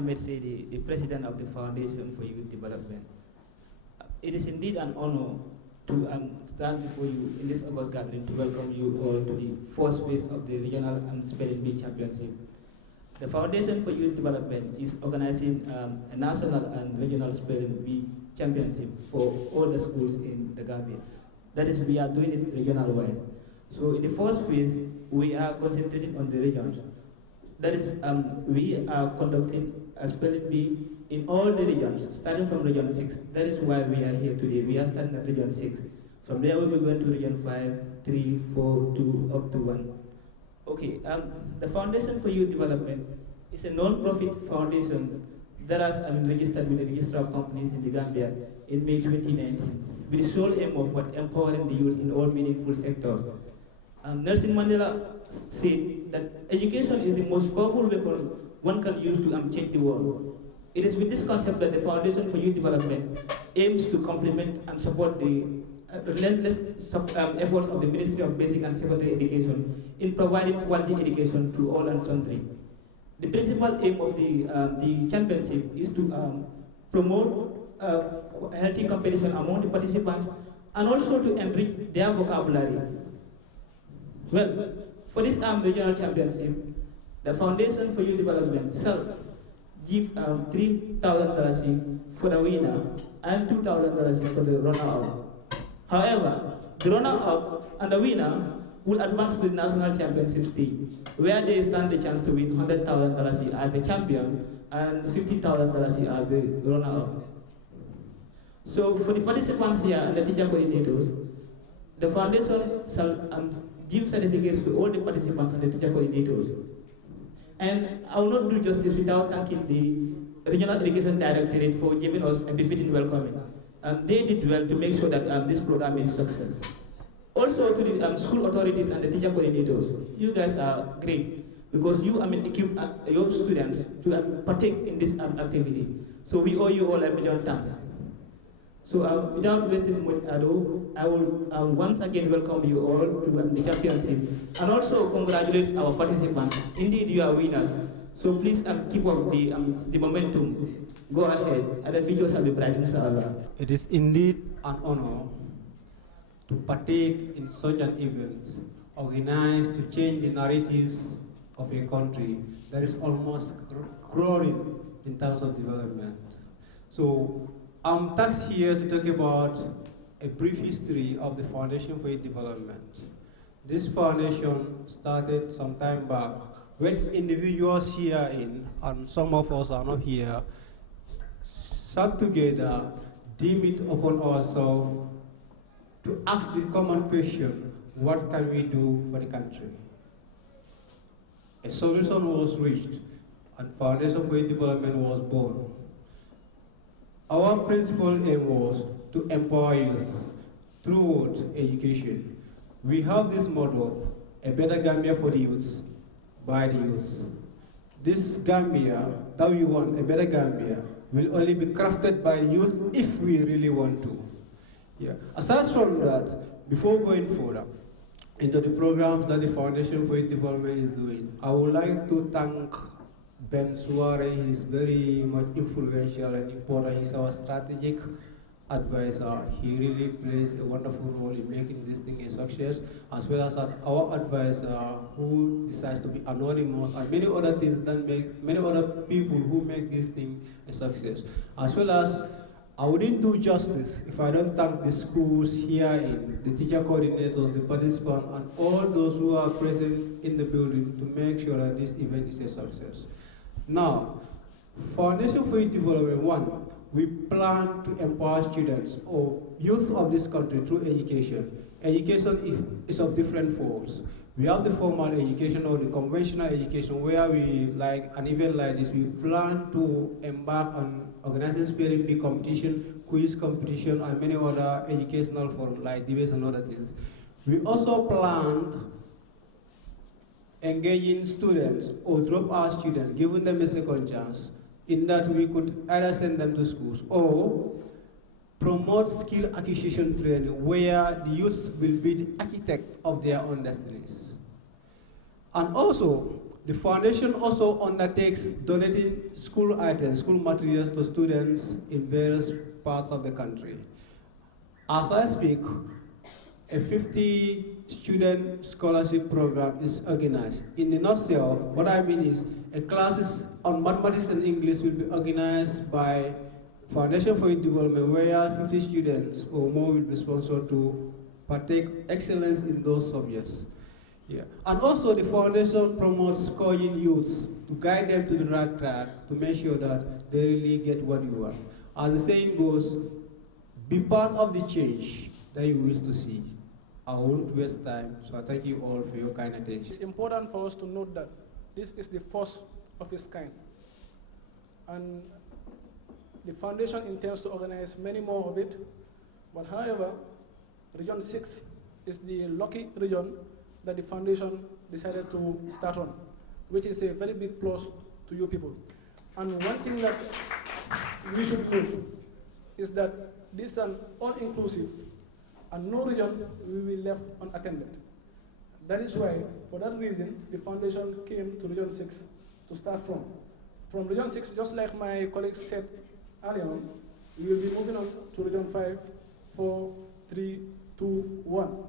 Mohamed Sidi, the president of the Foundation for Youth Development. It is indeed an honor to stand before you in this August gathering to welcome you all to the first phase of the Regional and Spelling Bee Championship. The Foundation for Youth Development is organizing a national and regional spelling bee championship for all the schools in the Gambia. That is, we are doing it regional-wise. So in the first phase, we are concentrating on the regions. That is, we are conducting a spelling bee in all the regions, starting from region 6. That is why we are here today. We are starting at region 6. From there, we will be going to region 5, 3, 4, 2, up to 1. Okay, the Foundation for Youth Development is a non-profit foundation that has registered with the Register of Companies in the Gambia in May 2019, with the sole aim of empowering the youth in all meaningful sectors. Nelson Mandela said that education is the most powerful weapon one can use to change the world. It is with this concept that the Foundation for Youth Development aims to complement and support the relentless efforts of the Ministry of Basic and Secondary Education in providing quality education to all and sundry. The principal aim of the championship is to promote healthy competition among the participants and also to enrich their vocabulary. Well, for this regional championship, the Foundation for Youth Development shall give $3,000 for the winner and $2,000 for the runner-up. However, the runner-up and the winner will advance to the national championship stage, where they stand the chance to win $100,000 as the champion and $50,000 as the runner-up. So for the participants here and the teacher coordinators, the foundation shall give certificates to all the participants and the teacher coordinators. And I will not do justice without thanking the Regional Education Directorate for giving us a befitting welcoming. They did well to make sure that this program is a success. Also to the school authorities and the teacher coordinators, you guys are great because you equip your students to partake in this activity. So we owe you all a million thanks. So without wasting much ado, I will once again welcome you all to the championship and also congratulate our participants. Indeed, you are winners. So please keep up the momentum. Go ahead, and the future shall be bright, inshallah. It is indeed an honor to partake in such an event organized to change the narratives of a country that is almost growing in terms of development. So I'm tasked here to talk about a brief history of the Foundation for Youth Development. This foundation started some time back when individuals here and some of us are not here, sat together, deem it upon ourselves to ask the common question, what can we do for the country? A solution was reached and Foundation for Youth Development was born. Our principal aim was to empower youth through education. We have this motto, a better Gambia for the youth, by the youth. This Gambia that we want, a better Gambia, will only be crafted by youth if we really want to. Yeah. Aside from that, before going further into the programs that the Foundation for Youth Development is doing, I would like to thank Ben Suare. He is very much influential and important. He's our strategic advisor. He really plays a wonderful role in making this thing a success, as well as our advisor who decides to be anonymous and many other things that make many other people who make this thing a success. As well as I wouldn't do justice if I don't thank the schools here the teacher coordinators, the participants, and all those who are present in the building to make sure that this event is a success. Now, Foundation for Youth Development 1, we plan to empower students or youth of this country through education. Education is of different forms. We have the formal education or the conventional education where we, like an event like this, we plan to embark on organizing spelling bee competition, quiz competition, and many other educational forms like debates and other things. We also planned engaging students or dropout students, giving them a second chance, in that we could either send them to schools or promote skill acquisition training where the youth will be the architect of their own destinies. And also, The foundation also undertakes donating school items, school materials to students in various parts of the country. As I speak, a 50-student scholarship program is organized. In a nutshell, what I mean is a classes on mathematics and English will be organized by Foundation for Youth Development, where 50 students or more will be sponsored to partake excellence in those subjects. Yeah. And also the foundation promotes coaching youths to guide them to the right track to make sure that they really get what you want. As the saying goes, be part of the change that you wish to see. I won't waste time, so I thank you all for your kind attention. It's important for us to note that this is the first of its kind. And the foundation intends to organize many more of it, but however, Region 6 is the lucky region that the foundation decided to start on, which is a very big plus to you people. And one thing that we should note is that this is an all-inclusive, and no region will be left unattended. That is why, for that reason, the foundation came to Region 6 to start from. From Region 6, just like my colleagues said earlier on, we will be moving on to Region 5, 4, 3, 2, 1.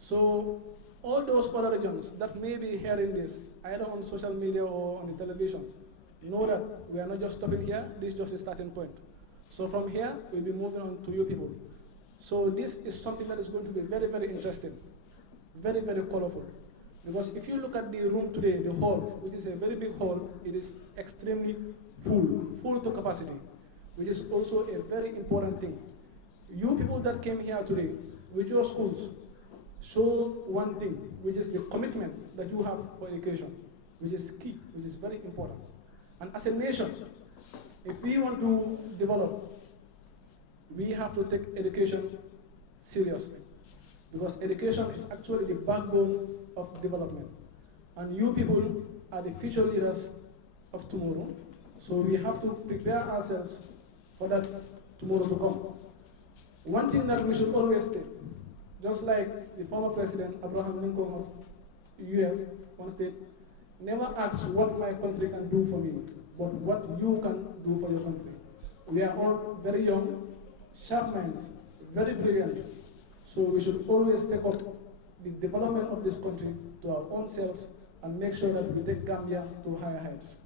So all those other regions that may be hearing this, either on social media or on the television, know that we are not just stopping here, this is just a starting point. So from here, we'll be moving on to you people. So this is something that is going to be very, very interesting, very, very colorful. Because if you look at the room today, the hall, which is a very big hall, it is extremely full to capacity, which is also a very important thing. You people that came here today with your schools show one thing, which is the commitment that you have for education, which is key, which is very important. And as a nation, if we want to develop, we have to take education seriously. Because education is actually the backbone of development. And you people are the future leaders of tomorrow. So we have to prepare ourselves for that tomorrow to come. One thing that we should always take, just like the former president, Abraham Lincoln of US, once said, never ask what my country can do for me, but what you can do for your country. We are all very young, sharp minds, very brilliant. So we should always take up the development of this country to our own selves and make sure that we take Gambia to higher heights.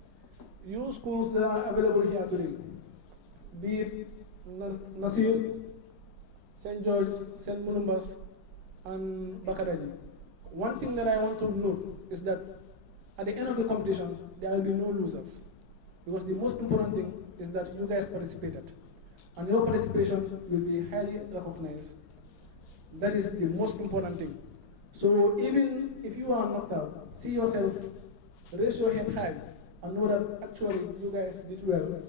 You schools that are available here today, be it Nasir, St. George, St. Mulumbas, and Bakadaji. One thing that I want to note is that at the end of the competition, there will be no losers. Because the most important thing is that you guys participated. And your participation will be highly recognized. That is the most important thing. So even if you are knocked out, see yourself, raise your head high, and know that actually you guys did well.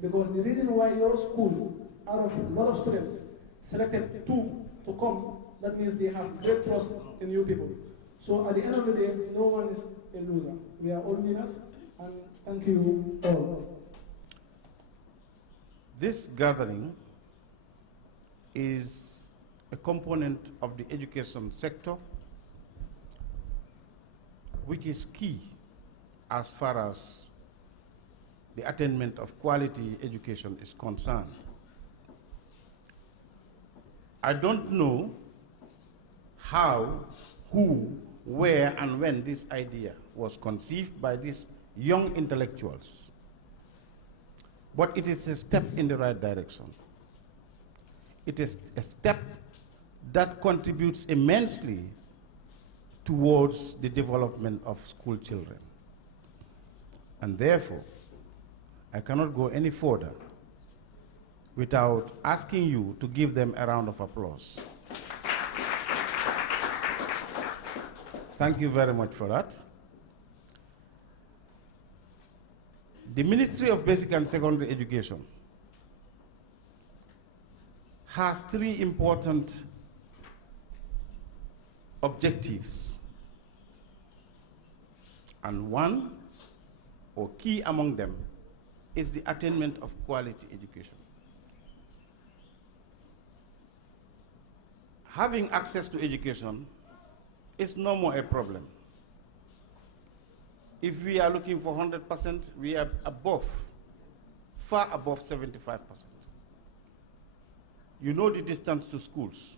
Because the reason why your school, out of a lot of students, selected 2 to come, that means they have great trust in you people. So at the end of the day, no one is a loser. We are all winners, and thank you all. This gathering is a component of the education sector, which is key as far as the attainment of quality education is concerned. I don't know how, who, where, and when this idea was conceived by these young intellectuals, but it is a step in the right direction. It is a step that contributes immensely towards the development of school children. And therefore, I cannot go any further without asking you to give them a round of applause. Thank you very much for that. The Ministry of Basic and Secondary Education has 3 important objectives, and one, or key among them, is the attainment of quality education. Having access to education is no more a problem. If we are looking for 100%, we are above, far above 75%. You know the distance to schools.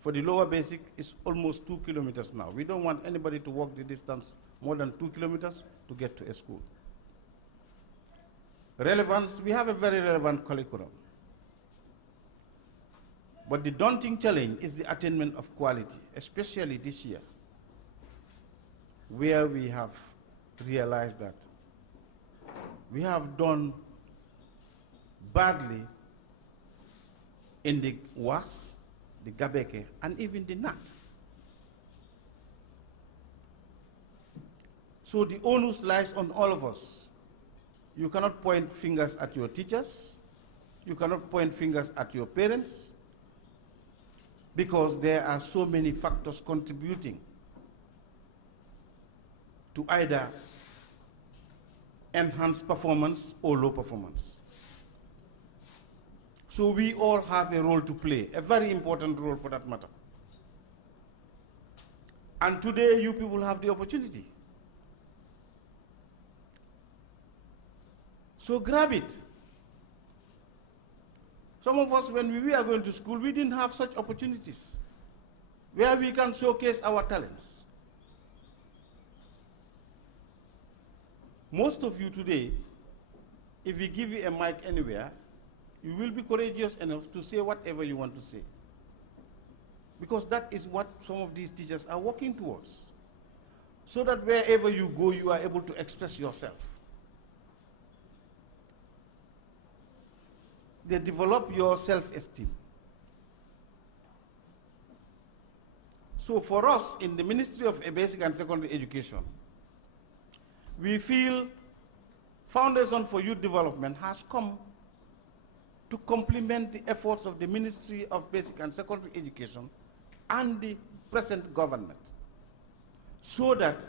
For the lower basic, it's almost 2 kilometers now. We don't want anybody to walk the distance more than 2 kilometers to get to a school. Relevance, we have a very relevant curriculum. But the daunting challenge is the attainment of quality, especially this year, where we have realized that we have done badly in the WAS, the Gabeke, and even the NAT. So the onus lies on all of us. You cannot point fingers at your teachers. You cannot point fingers at your parents, because there are so many factors contributing to either enhance performance or low performance. So we all have a role to play, a very important role for that matter. And today you people have the opportunity. So grab it. Some of us, when we were going to school, we didn't have such opportunities where we can showcase our talents. Most of you today, if we give you a mic anywhere, you will be courageous enough to say whatever you want to say. Because that is what some of these teachers are working towards. So that wherever you go, you are able to express yourself. They develop your self-esteem. So for us in the Ministry of Basic and Secondary Education, we feel Foundation for Youth Development has come to complement the efforts of the Ministry of Basic and Secondary Education and the present government, so that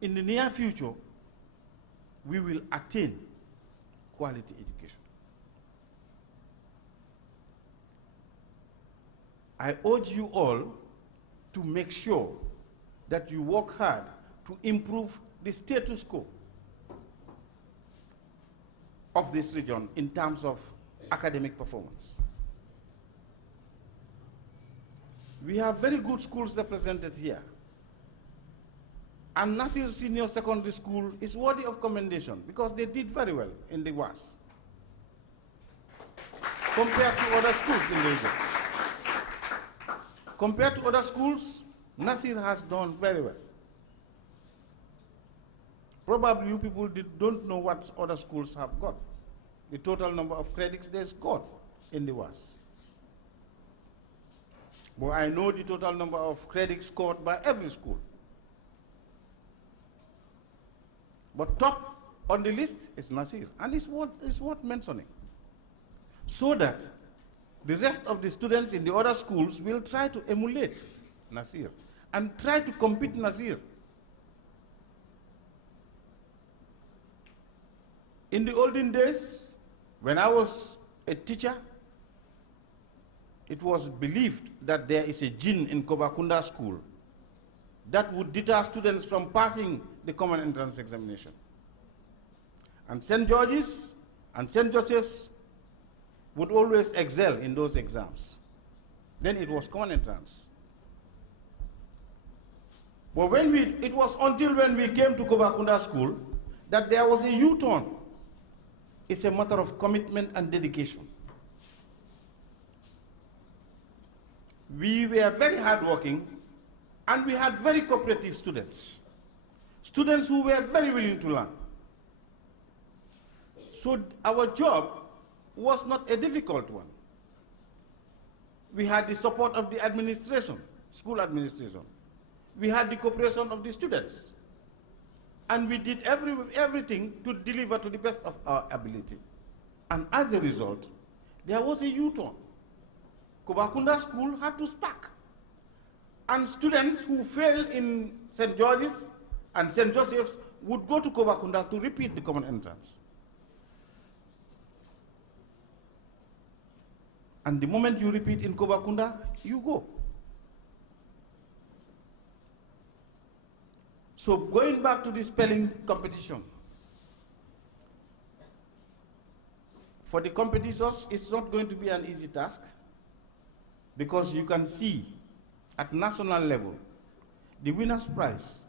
in the near future, we will attain quality education. I urge you all to make sure that you work hard to improve the status quo of this region in terms of academic performance. We have very good schools represented here. And Nasir Senior Secondary School is worthy of commendation because they did very well in the WAS compared to other schools in the region. Compared to other schools, Nasir has done very well. Probably you people don't know what other schools have got. The total number of credits they scored in the WAS. But I know the total number of credits scored by every school. But top on the list is Nasir, and it's worth mentioning. So that the rest of the students in the other schools will try to emulate Nasir and try to compete Nasir. In the olden days, when I was a teacher, it was believed that there is a gene in Kobakunda school that would deter students from passing the common entrance examination. And St. George's and St. Joseph's would always excel in those exams. Then it was common entrance. But it was until when we came to Kobakunda school that there was a U-turn. It's a matter of commitment and dedication. We were very hardworking, and we had very cooperative students. Students who were very willing to learn. So our job was not a difficult one. We had the support of the administration, school administration. We had the cooperation of the students. And we did everything to deliver to the best of our ability. And as a result, there was a U-turn. Kobakunda school had to spark. And students who failed in St. George's and St. Joseph's would go to Kobakunda to repeat the common entrance. And the moment you repeat in Kobakunda, you go. So going back to the spelling competition, for the competitors, it's not going to be an easy task, because you can see at national level, the winner's prize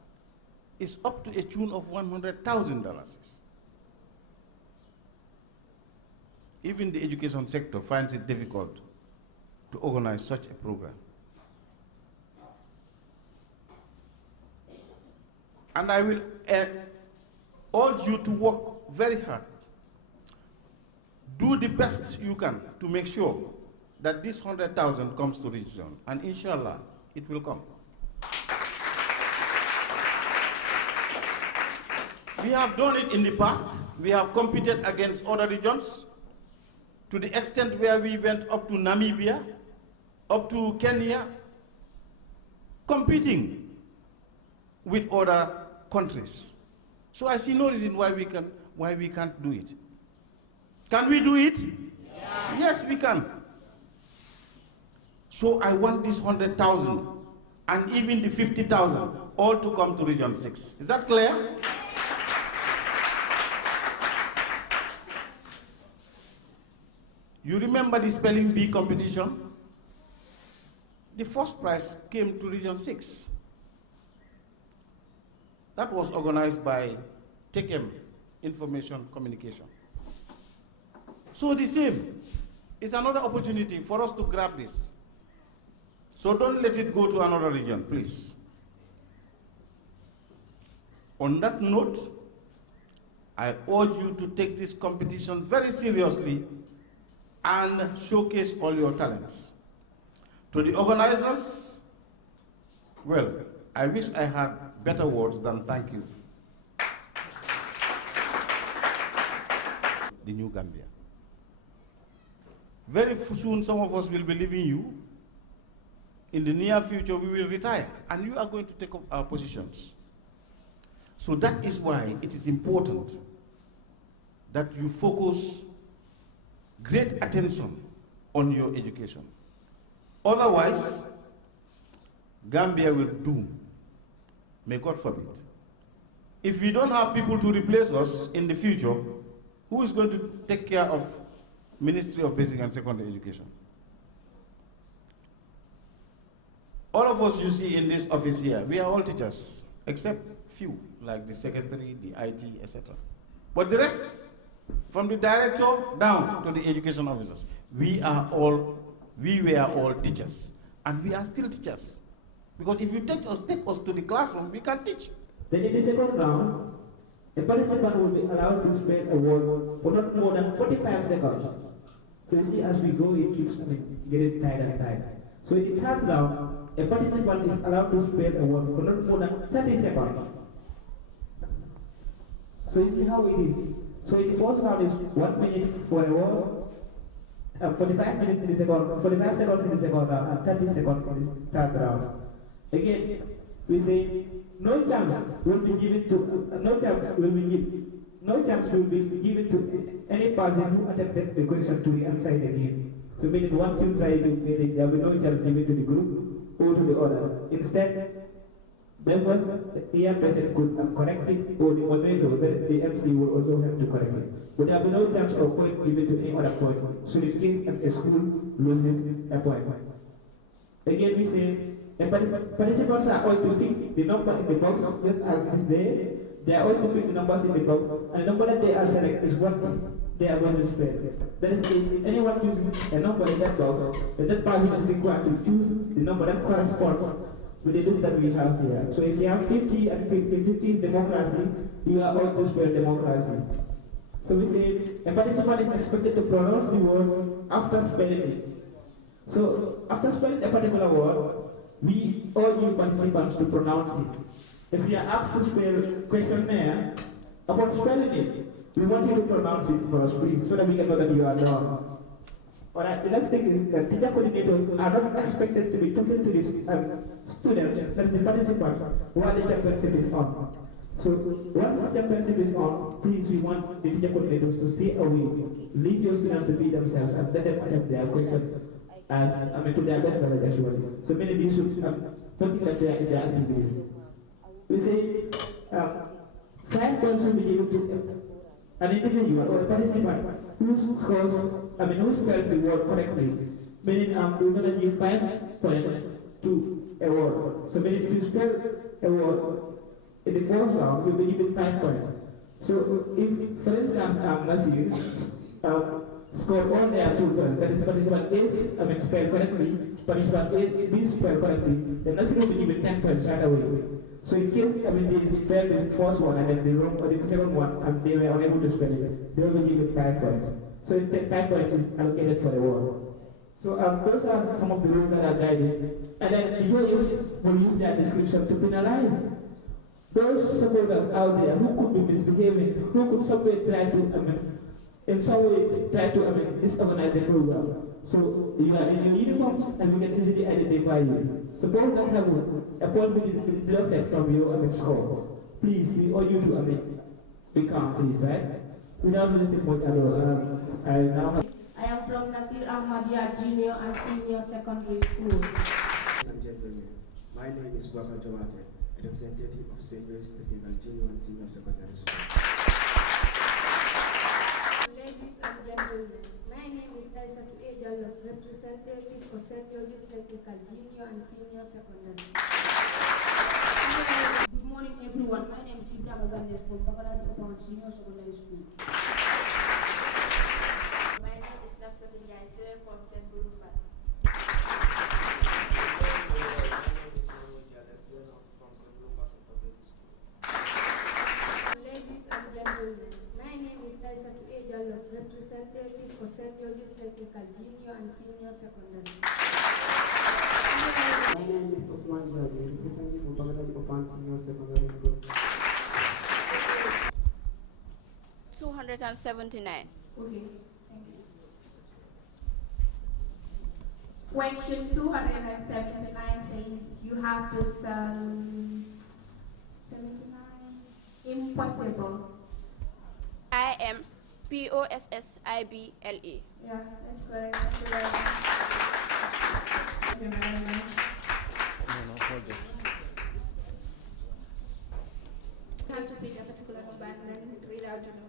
is up to a tune of $100,000. Even the education sector finds it difficult to organize such a program. And I will urge you to work very hard. Do the best you can to make sure that this 100,000 comes to region, and inshallah, it will come. We have done it in the past. We have competed against other regions to the extent where we went up to Namibia, up to Kenya, competing with other countries. So I see no reason why we can't do it. Can we do it? Yeah. Yes, we can. So I want this 100,000 and even the 50,000 all to come to Region 6. Is that clear? You remember the spelling bee competition? The first prize came to Region 6. That was organized by TECM Information Communication. So the same is another opportunity for us to grab this. So don't let it go to another region, please. On that note, I urge you to take this competition very seriously and showcase all your talents. To the organizers, well, I wish I had better words than thank you. The New Gambia. Very soon, some of us will be leaving you. In the near future, we will retire, and you are going to take up our positions. So that is why it is important that you focus great attention on your education. Otherwise, Gambia will doom. May God forbid. If we don't have people to replace us in the future, who is going to take care of Ministry of Basic and Secondary Education? All of us you see in this office here, we are all teachers, except few, like the secretary, the IT, etc. But the rest, from the director down to the education officers, we were all teachers, and we are still teachers. Because if you take us to the classroom, we can teach. Then in the second round, a participant will be allowed to spell a word for not more than 45 seconds. So you see, as we go, it keeps getting tighter and tighter. So in the third round, a participant is allowed to spell a word for not more than 30 seconds. So you see how it is. So in the fourth round is 1 minute for a word, 45 minutes in the second, 45 seconds in the second round, and 30 seconds in the third round. Again, we say no chance will be given to no chance will be given to any person who attempted the question to be answered again. So meaning once you try to say it, there will be no chance given to the group or to the others. Instead, members here present could correct it, or the moderator, the MC will also have to correct it. But there will be no chance of point given to any other point. So in case a school loses a point. Again, we say participants are all to pick the number in the box just as is there. They are all to pick the numbers in the box, and the number that they are selected is what they are going to spell. That is, if anyone chooses a number in that box, then that person is required to choose the number that corresponds with the list that we have here. So if you have 50 and 50 is democracy, you are all to spell democracy. So we say a participant is expected to pronounce the word after spelling it. So after spelling a particular word, we urge you participants to pronounce it. If you are asked to spell questionnaire about spelling it, we want you to pronounce it for us, please, so that we can know that you are done. Alright, the next thing is that teacher coordinators are not expected to be talking to the students, that is the participants, while the championship is on. So once the championship is on, please, we want the teacher coordinators to stay away, leave your students to be themselves, and let them attempt their questions to their best knowledge actually. So many of you should talking that they are in their activities. we say 5 points will be given to an individual or a participant who spells the word correctly. Meaning, we're going to give 5 points to a word. So, meaning if you spell a word in the first round, you'll be given 5 points. So, if, for instance, Nasir scored all their 2 points, that is, participant A spelled correctly, participant B spelled correctly, then Nasir will be given 10 points right away. So in case they spelled the first one and then the wrong or the second one and they were unable to spell it, they will be given 5 points. So instead 5 points is allocated for the word. So those are some of the rules that are guided. And then the judges will use their description to penalize those supporters out there who could be misbehaving, who could somewhere try to in some way try to disorganize the program. So you are in your uniforms and we can easily identify you. Suppose that have a point will be deducted from your score. Please, we urge you to be calm, please, right? Without wasting much I am from Nasir Ahmadiyya Junior and Senior Secondary School. Ladies and gentlemen, my name is Baba Jawate, representative of St. Louis Technical Junior and Senior Secondary School. Ladies and gentlemen, my name is Aisatu Ejalo, representative of St. Louis Technical Junior and Senior Secondary. Good morning, everyone. My name is Ita Maganes from Bakaradi Upon Senior Secondary School. My name is Nafsat Njai, student from St. Bulumbas. Ladies and gentlemen, my name is Aisatu Ejalo, representative for St. Louis Technical Junior and Senior Secondary. My name is Osman Jali, representative from Bakaradi Upon Senior Secondary School. 279. Okay, thank you. Question 279 says you have to spell 79 impossible. IMPOSSIBLE. Yeah, that's correct. Thank you very much. Thank you very much. You have to pick a particular number and then read out the number.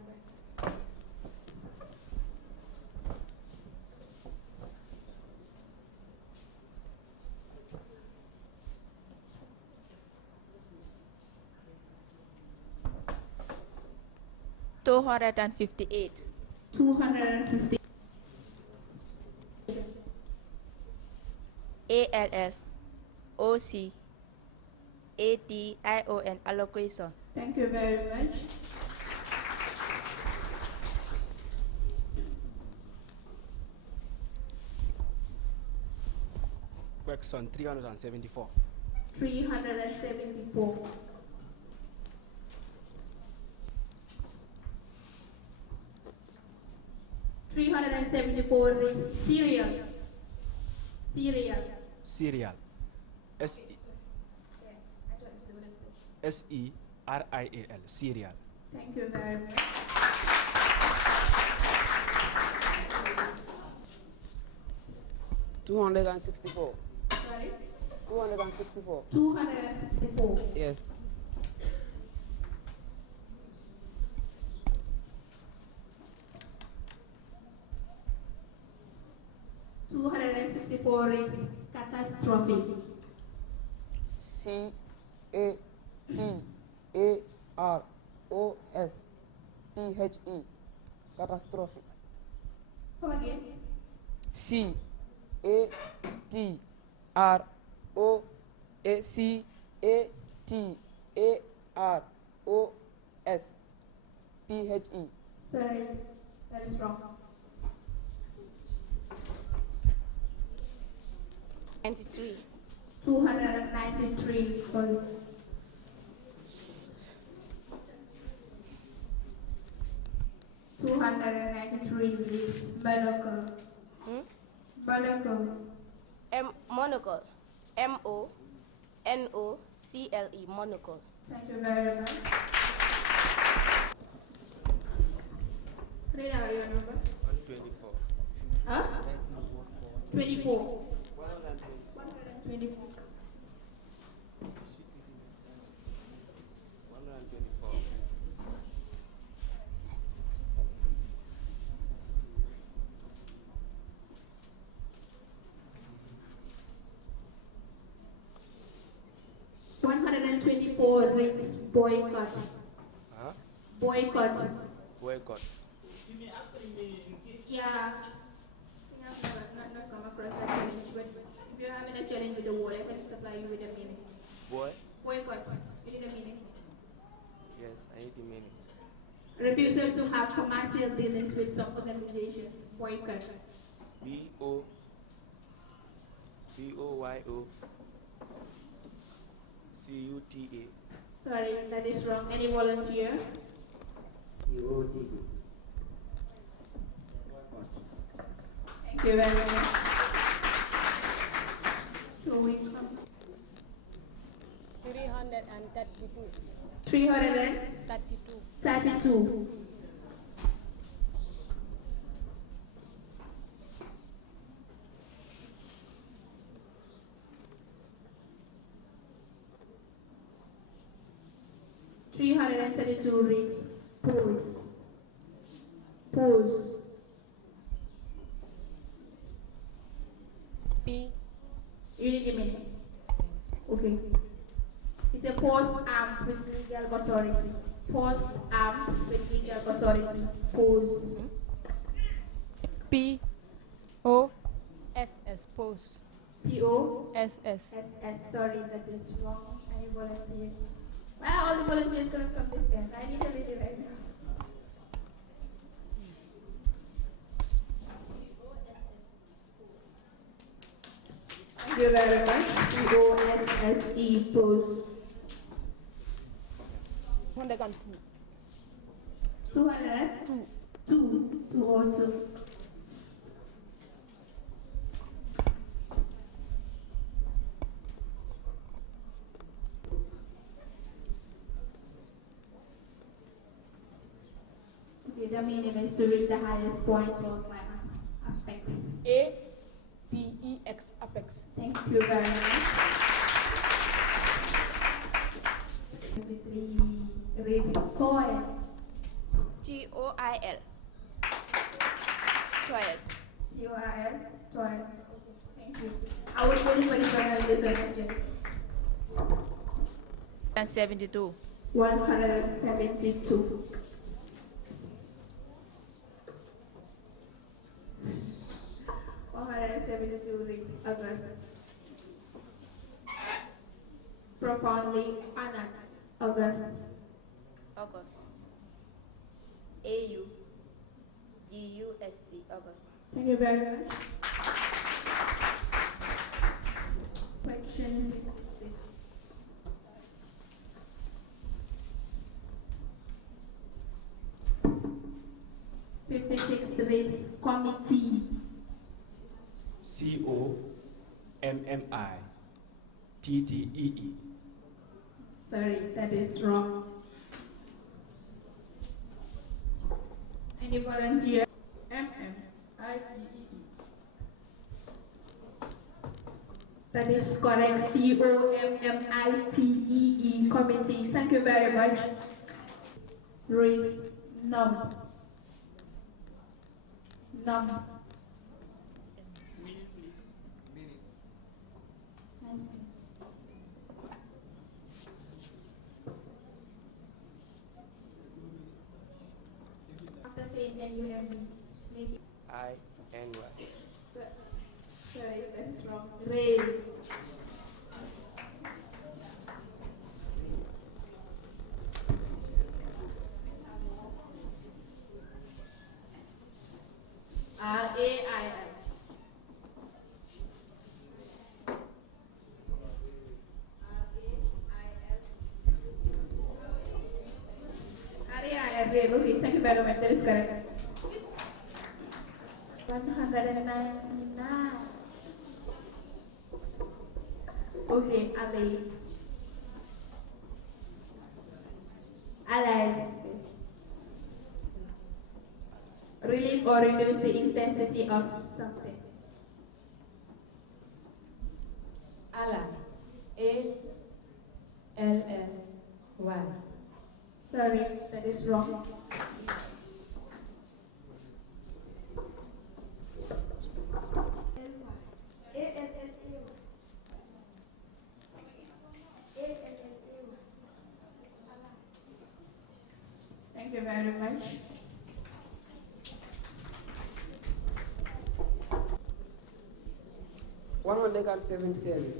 $258. 250. ALLOCATION allocation. Thank you very much. Question 374. 374. 374 is cereal. Cereal. Serial. S-E-R-I-A-L. Serial. Thank you very much. $264. Sorry? 264. 264. Yes. $264 is catastrophe. CATAROSTHE. Catastrophe. Come again. CATAROSTHE. Sorry, that is wrong. 93. 293. Sorry. 293 is monocle. Monocle. Monocle. MONOCLE. Monocle. Thank you very much. Read out your number. 124. Huh? 24. 124. 34 reads boycott. Huh? Boycott. Boycott. Yeah. I think I've not come across that challenge, but if you're having a challenge with the word, I can supply you with a meaning. Boy? Boycott. You need a meaning. Yes, I need the meaning. Refusal to have commercial dealings with some organizations. Boycott. B-O-Y-O. C-U-T-A. Sorry, that is wrong. Any volunteer? COTE. Thank you very much. So we come 332. 332. 32. Reads pause. Pause. P. You need a minute. Yes. Okay. It's a post armed with legal authority. Post armed with legal authority. Pause. P. O. S. S. Post. P-O. S. S. S. Sorry, that is wrong. Any volunteer? Why are all the volunteers going to come this end? I need a minute right now. Thank you very much. P-O-S-S-E. Pause. 102. 200? 202. Okay, the meaning is to reach the highest point or climax. Apex. A-P-E-X. Apex. Thank you very much. 23 reads soil. T-O-I-L. Toilet. T-O-I-L. Soil. Thank you. I was waiting for the pronunciation. 72. 172. Reads August. Profoundly honored. August. August. A-U-G-U-S-T. August. Thank you very much. Question 56. Reads committee. C-O-M-M-I-T-T-E-E. Sorry, that is wrong. Any volunteer? M-M-I-T-E-E. That is correct. C-O-M-M-I-T-E-E. Committee. Thank you very much. Reads numb. Numb. After saying N-U-M-B, maybe. I-N-Y. Sorry, that is wrong. Ray. R-A-I-L. R-A-I-L. Okay, thank you very much. That is correct. 199. Okay, alley. Ally. Relieve or reduce the intensity of something. Ally. A-L-L-Y. Sorry, that is wrong. you very much. One hundred and 77.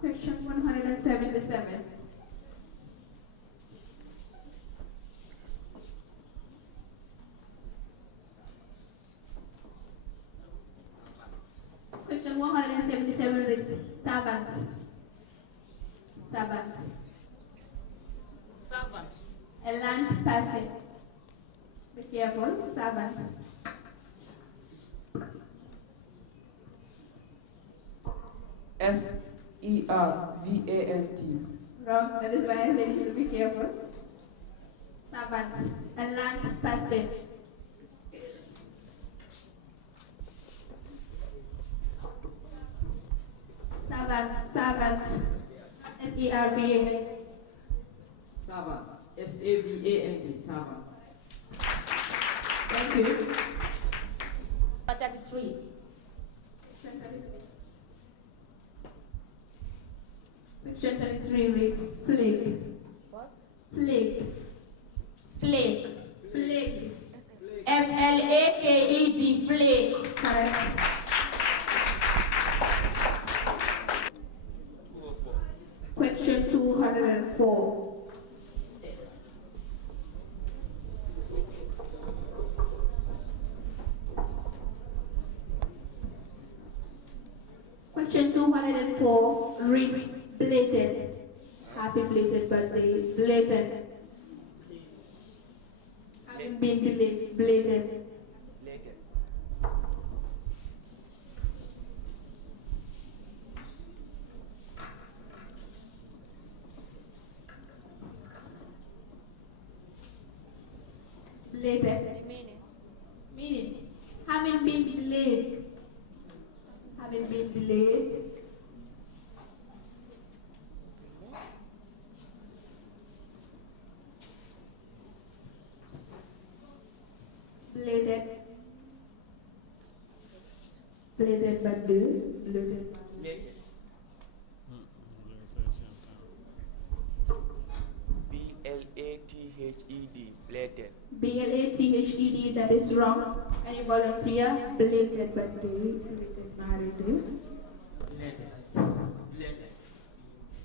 Question 177. Question 177 reads servant. Servant. Servant. A land person. Be careful, servant. Servant. Wrong, that is why I said you should be careful. Servant. A land person. Servant, servant. S-E-R-V-A. Servant. S-A-V-A-N-T. Servant. Thank you. 33. Question 33 reads plague. What? Plague. Plague. Plague. F-L-A-K-E-D. Plague. Correct. 204. Question 204. Question 204 reads blatant. Happy belated birthday. Blatant. Having been delayed. Blatant. Later. Blatant. Meaning. Meaning, having been delayed. Having been delayed. Belated. Belated but due. Belated. Later. B-L-A-T-H-E-D. Blatant. B-L-A-T-H-E-D, that is wrong. Any volunteer? Belated but due. Belated marriages. Blatant. Blatant.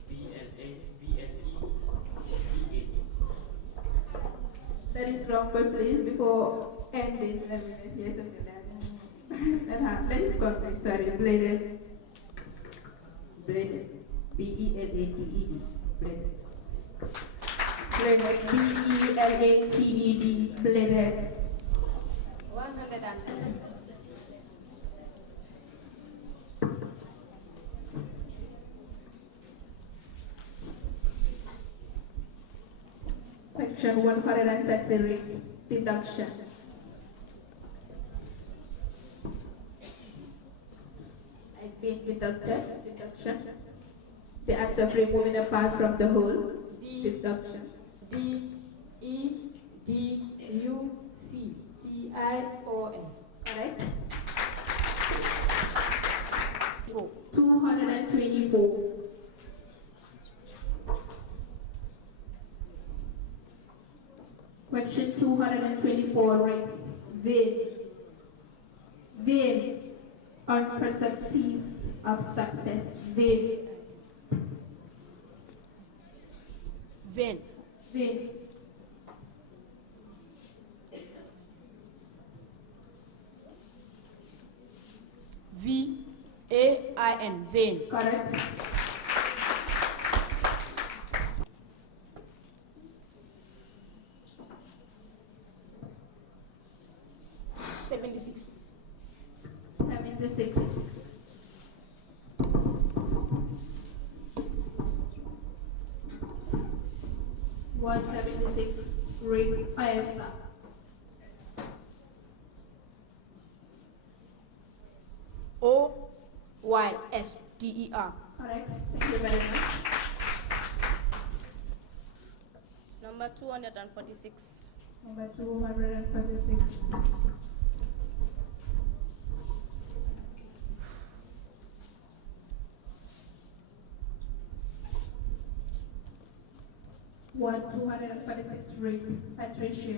B-L-A-B-L-E-T-A-T. That is wrong, but please, before ending, let me hear something let it go. Sorry, belated. Blatant. B-E-L-A-T-E-D. Blatant. Belated. B-E-L-A-T-E-D. Belated. 100. Section 130 reads deduction. I've been deducted. Deduction. The act of removing a part from the whole. Deduction. D-E-D-U-C-T-I-O-N. Correct. 224. Question 224 reads vain. Vain. Unproductive of success. Vain. Vain. Vain. V-A-I-N. Vain. Correct. $76. 76. One 76 reads oyster. O-Y-S-T-E-R. Correct. Thank you very much. Number 246. Number 246. What 246 reads patrician.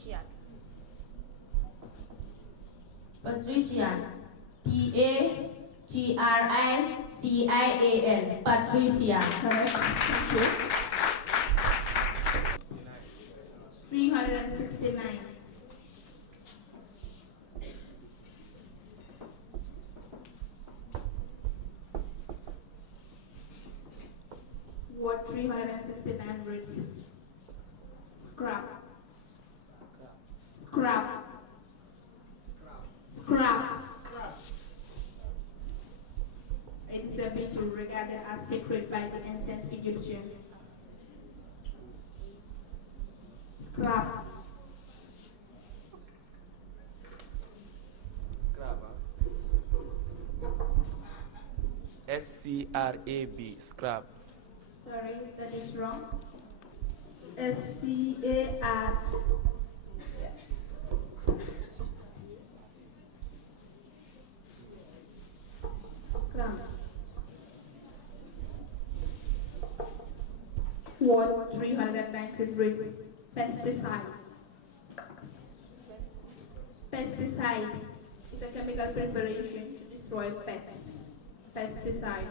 Patrician. Patrician. Patrician. Patrician. Correct. Thank you. 369. Word 369 reads scrap. Scrap. Scrap. It is a beetle regarded as sacred by the ancient Egyptians. Scrap. S-C-R-A-B, scrap. Sorry, that is wrong. S-C-A-R. Scrap. Word 393. Pesticide. Pesticide is a chemical preparation to destroy pests. Pesticide.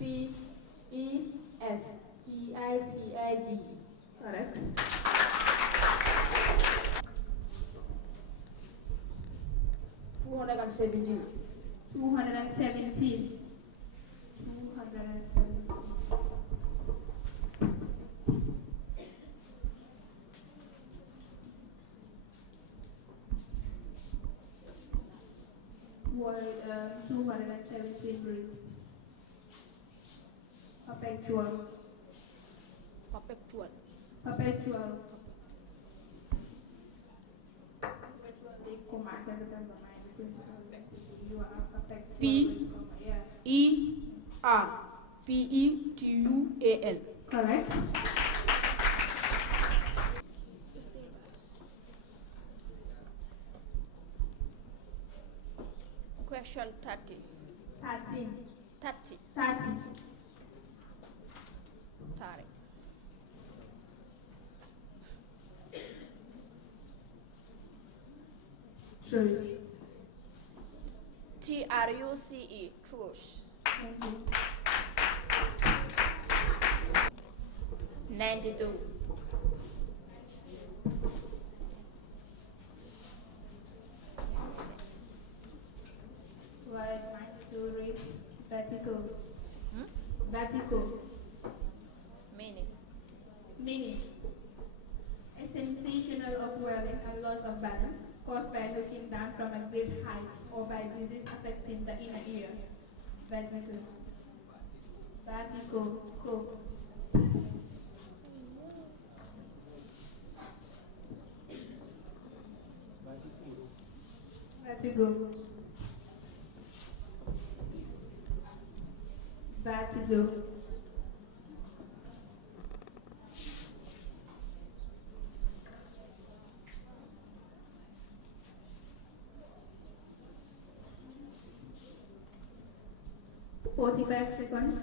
Pesticide. Correct. Two hundred and 217. 217. 217. Word 217 reads perpetual. Perpetual. Perpetual. Perpetually commanded by the principle necessity. You are perpetual. P-E-R-P-E-T-U-A-L. Correct. Question 30. 13. 30. 30. Sorry. Truce. T-R-U-C-E. Truce. Thank you. 92. Word 92 reads vertical. Vertical. Meaning. Meaning a sensation of whirling and loss of balance caused by looking down from a great height or by disease affecting the inner ear. Vertical. Vertical. Cook. Vertigo. Vertigo. $45 seconds.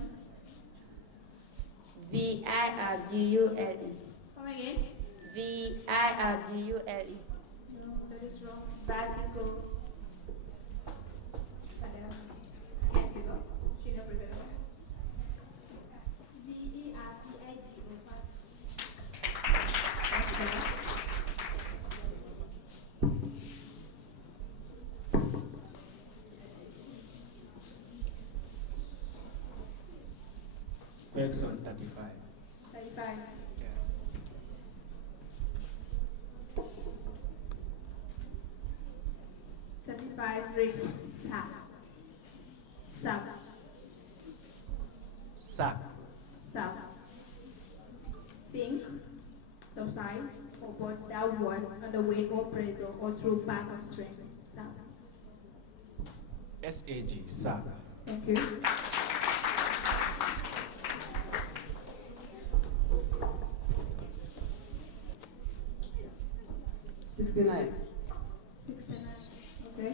V-I-R-G-U-L-E. Come again. V-I-R-G-U-L-E. No, that is wrong. Vertigo. Vertigo. She never did it. V-E-R-T-I-G-O. Question 35. 35. Yeah. 35 reads sap. Sap. Sack. Sap. Sink, subside, or both downwards under weight or pressure or through back of strength. Sap. S-A-G, sack. Thank you. $69. 69. Okay.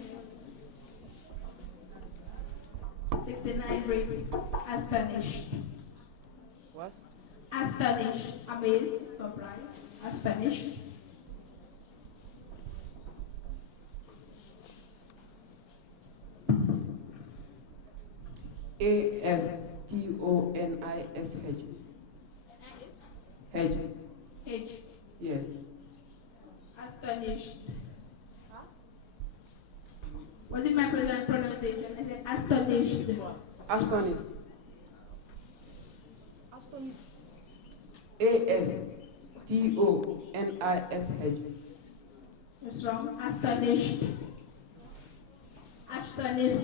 69 reads astonished. What? Astonished. Amazed. Surprised. Astonished. ASTONISH. Hedge. H. Yes. Astonished. Was it my pronunciation? I said astonished. Astonished. ASTONISH. That's wrong. Astonished. Astonished.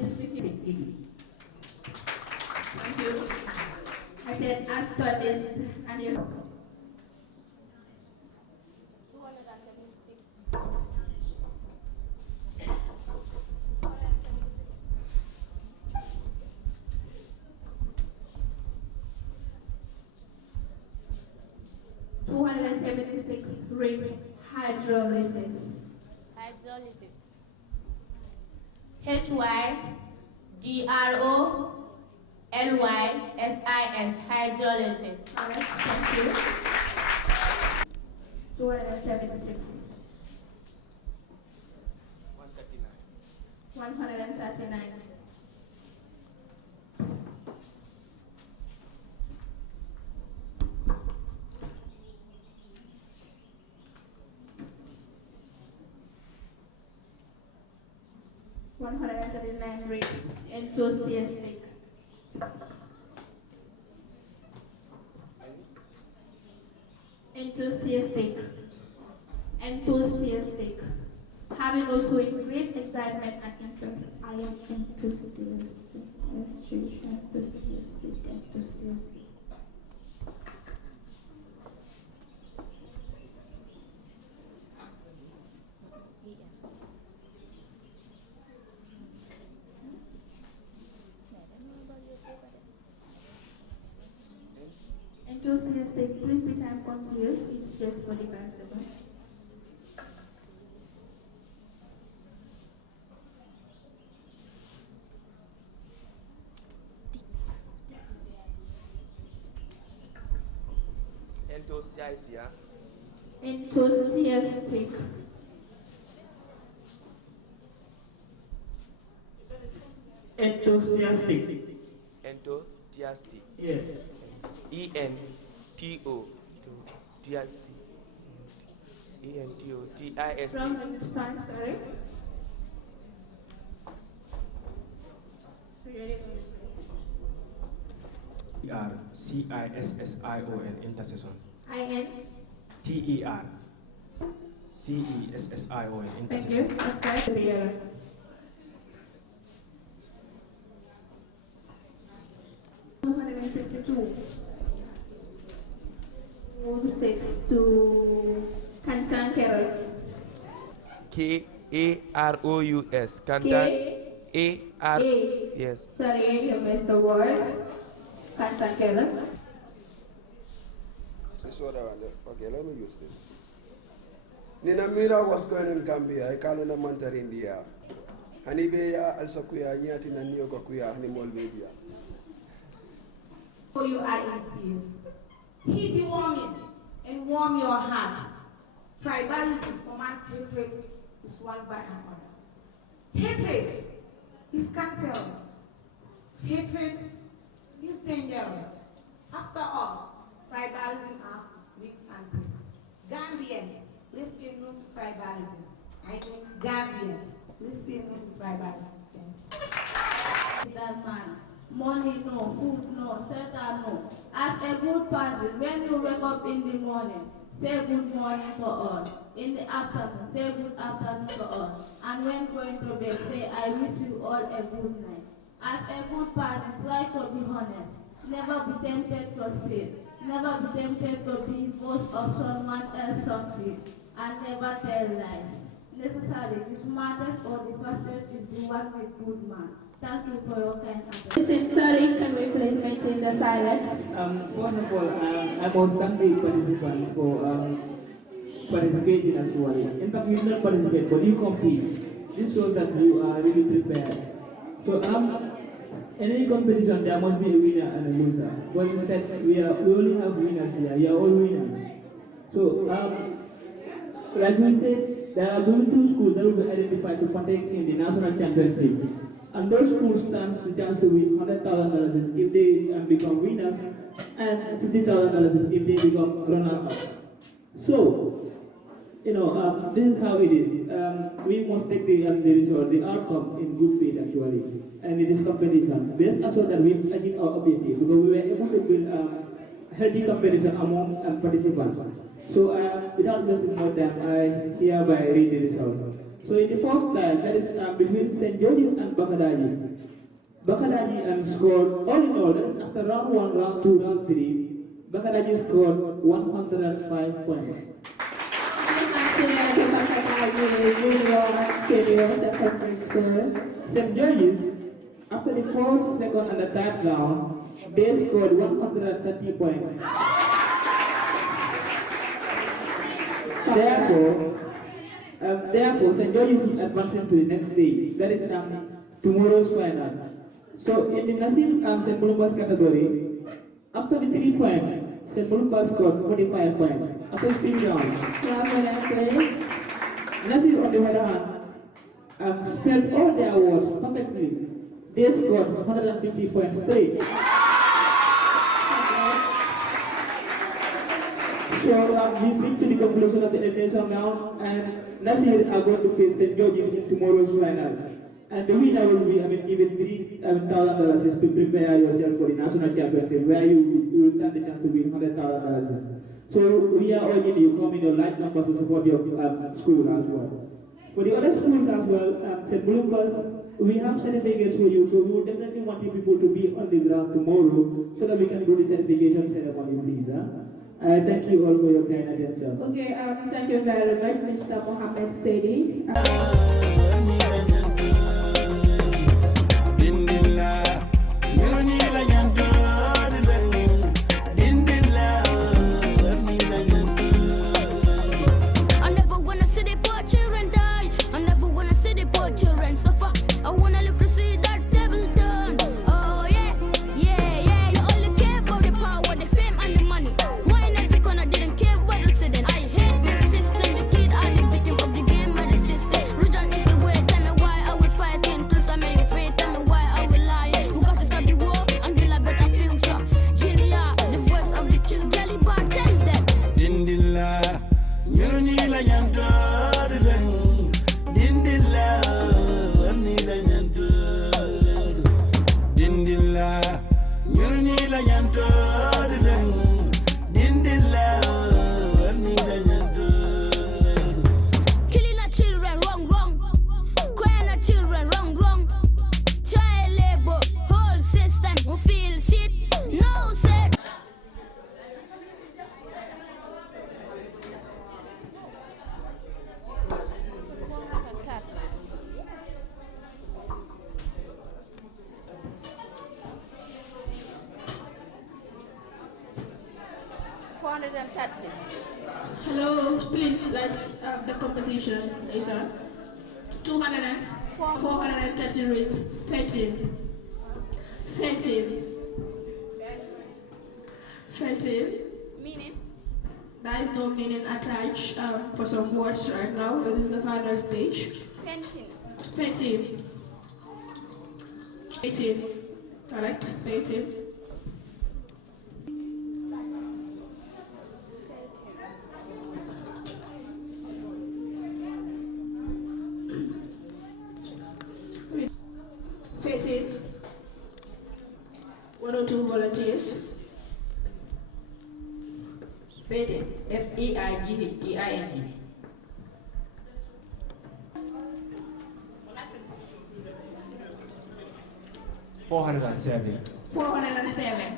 Thank you. I said astonished and you. 276 reads hydrolysis. Hydrolysis. HYDROLYSIS. Hydrolysis. Alright, thank you. 276. 139. 139 reads enthusiastic. Enthusiastic. Enthusiastic. Having also in great excitement and interest. I am enthusiastic. Enthusiastic. Enthusiastic, please be time conscious. It's just 45 seconds. Enthusiastic. Enthusiastic. Enthusiastic. Enthusiastic. Yes. ENTO. Enthusiastic. ENTOTIST. From the start, sorry. TERCISSION, intercession. IN. TERCESSION, Thank you. intercession. That's right. Yes. 262. Move 6 to cantankerous. KAROUS. K. AR. A. Yes. Sorry, you missed the word. Cantankerous. Okay, let me use this. Nina Mira was going in Gambia, I call on a monter India. Anibeya also kuya nyati na niyo kuya animal media. For you IETs, heed the warming and warm your heart. Tribalism for man's hatred is one by another. Hatred is cancerous. Hatred is dangerous. After all, tribalism are mixed and bricks. Gambians, listen to tribalism. I mean Gambians, listen to tribalism. That man. Money no, food no, shelter no. As a good person, when you wake up in the morning, say good morning for all. In the afternoon, say good afternoon for all. And when going to bed, say I wish you all a good night. As a good person, try to be honest. Never be tempted to steal. Never be tempted to be boast of someone else succeed. And never tell lies. Necessarily, the smartest or the fastest is the one with good man. Thank you for your kind attention. Listen, sorry, can we please maintain the silence? First of all, I must thank the participants for participating as well. In fact, you not participate, but you compete. This shows that you are really prepared. So, in any competition, there must be a winner and a loser. But instead, we only have winners here. We are all winners. So, like we said, there are going two schools that will be identified to partake in the national championship. And those schools stand the chance to win $100,000 if they become winners, and $50,000 if they become runners-up. So, this is how it is. We must take the result, the outcome in good faith actually. And in this competition, best assured that we've achieved our objective because we were able to build healthy competition among participants. So without wasting more time, I hereby read the result. So in the first time, that is between St. George's and Bakadaji. Bakadaji scored, all in all, that is after round 1, round 2, round 3, Bakadaji scored 105 points. St. George's, after the first, second, and the third round, they scored 130 points. Therefore, St. George's is advancing to the next stage. That is tomorrow's final. So in the Nassim St. Mulumba's category, after the 3 points, St. Mulumba scored 45 points. After 3 rounds. Nassim, on the other hand, spelled all their words perfectly. They scored 150 points straight. So we bring to the conclusion of the elimination round, and Nasir are going to face St. George's in tomorrow's final. And the winner will be given $3,000 to prepare yourself for the national championship, where you will stand the chance to win $100,000. So we are urging you come in your large numbers to support your school as well. For the other schools as well, St. Mulumba's, we have certificates for you, so we would definitely want you people to be on the ground tomorrow so that we can do the certification ceremony, please. Thank you all for your kind attention. Okay, thank you very much, Mr. Mohammed Sedi. I never wanna see the poor children die. I never wanna see the poor children suffer. I wanna live to see that devil done. Oh yeah, yeah, yeah. You only care about the power, the fame, and the money. Why not? Because I didn't care about the city. I hate this system. The kid are the victim of the game of the system. Religion is the way. Tell me why I will fight in. Plus I'm in faith. Tell me why I will lie. We got to stop the war and build a better future. Genia, the voice of the children. Jelly bar, tell them. Dindilla, you don't need a yanto. Dindilla, you need a yanto. Dindilla, you don't need a yanto. Dindilla, you need a yanto. Killing our children, wrong, wrong. Crying our children, wrong, wrong. Child labor, whole system, who feels it, no set. Hello, please, let's have the competition, Lisa. 430 race, 13. 13. Meaning? There is no meaning attached for some words right now. It is the final stage. 13. 18. Correct? 18. One or two volunteers. Feigind, F-E-I-G-H-T-I-N-D. $407. 407.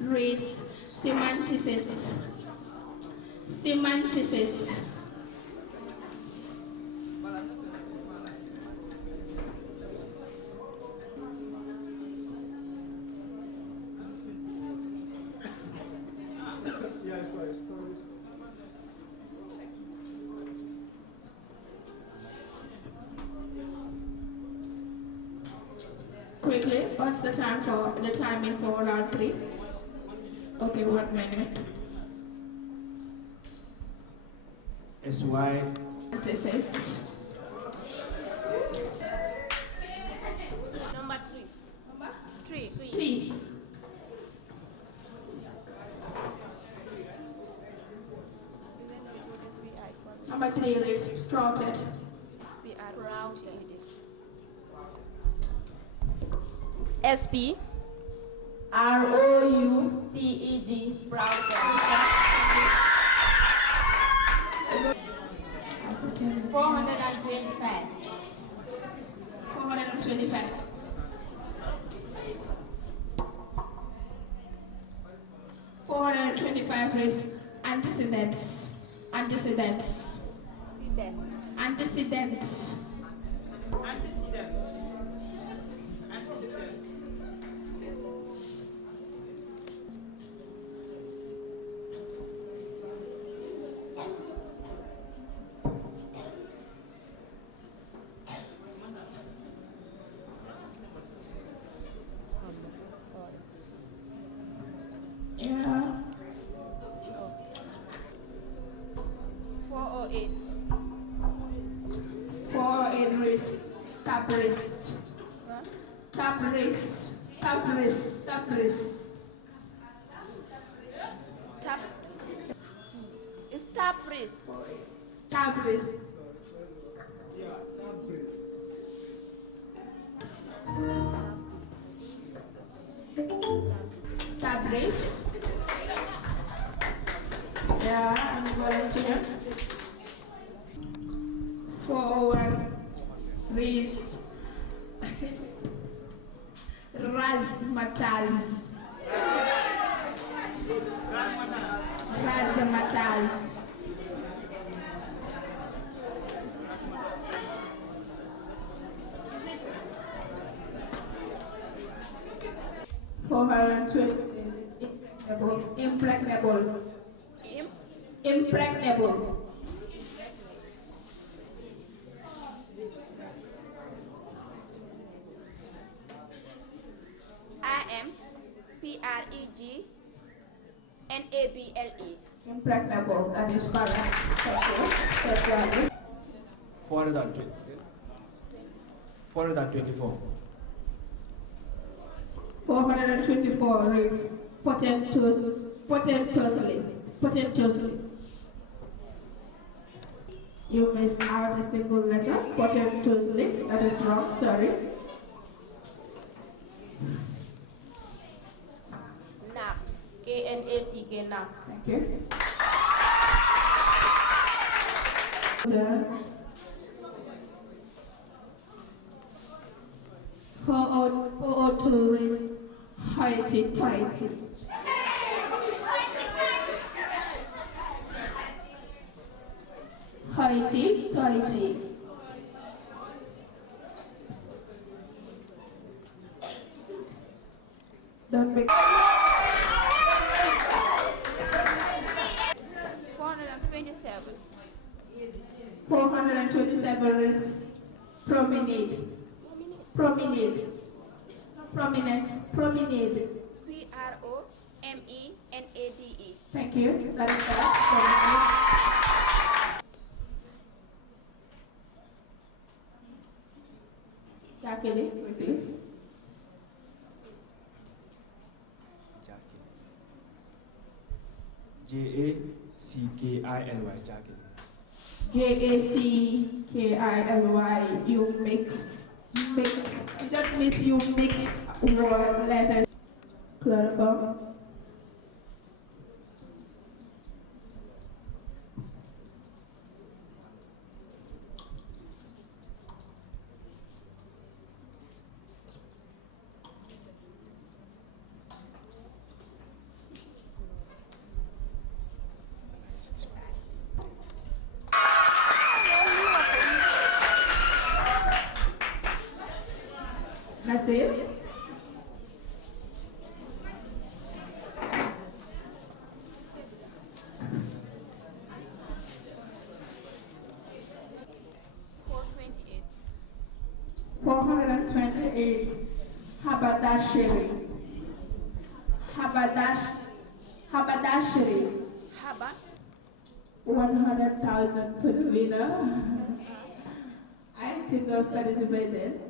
Reads semanticist. Semanticist. Quickly, what's the timing for round 3? Okay, 1 minute. SY. Desist. Number 3. Number 3. 3. Number 3 reads sprouted. SP. ROUTED. Sprouted. 425. 425. 425 reads antecedents. Antecedents. Antecedents. Yeah. 408. 408 reads tap wrist. Tap wrist. Tap wrist. Tap wrist. Tap. It's tap wrist. Tap wrist. Tap wrist. Yeah, and volunteer. 401 reads razzmatazz. Razzmatazz. 420 impregnable. Impregnable. IMPREGNABLE. Impregnable. That is correct. Thank you. 420. 424. 424 reads potentiously. You missed out a single letter. Potentiously. That is wrong. Sorry. NAC. KNACK. NAC. Thank you. The 402 reads hoity-toity. Hoity-toity. Don't make 427. 427 is promenade. Promenade. Prominent. Promenade. PROMENADE. Thank you. That is correct. Jacqueline, quickly. JACKILY. Jacqueline. JACKILY. You mixed. That means you mixed word letters. Chloroform. Nasir. $428. Haberdashery. Haberdashery. Haba. 100,000 for the winner. I think of participated.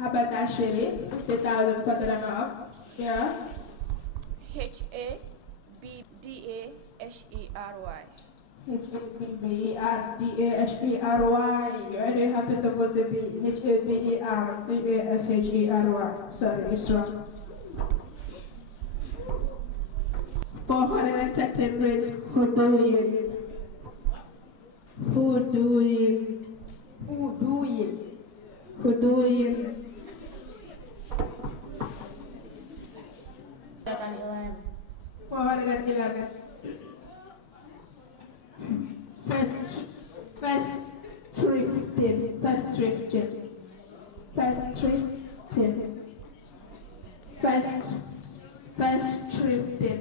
Haberdashery, 50,000 for the runner-up. Yeah. Habdashery. Haberdashery. You only have to double the B. Haberdashery. Sorry, it's wrong. 413 words. Houdouin. 411. First thrifting. First thrifting. First thrifting.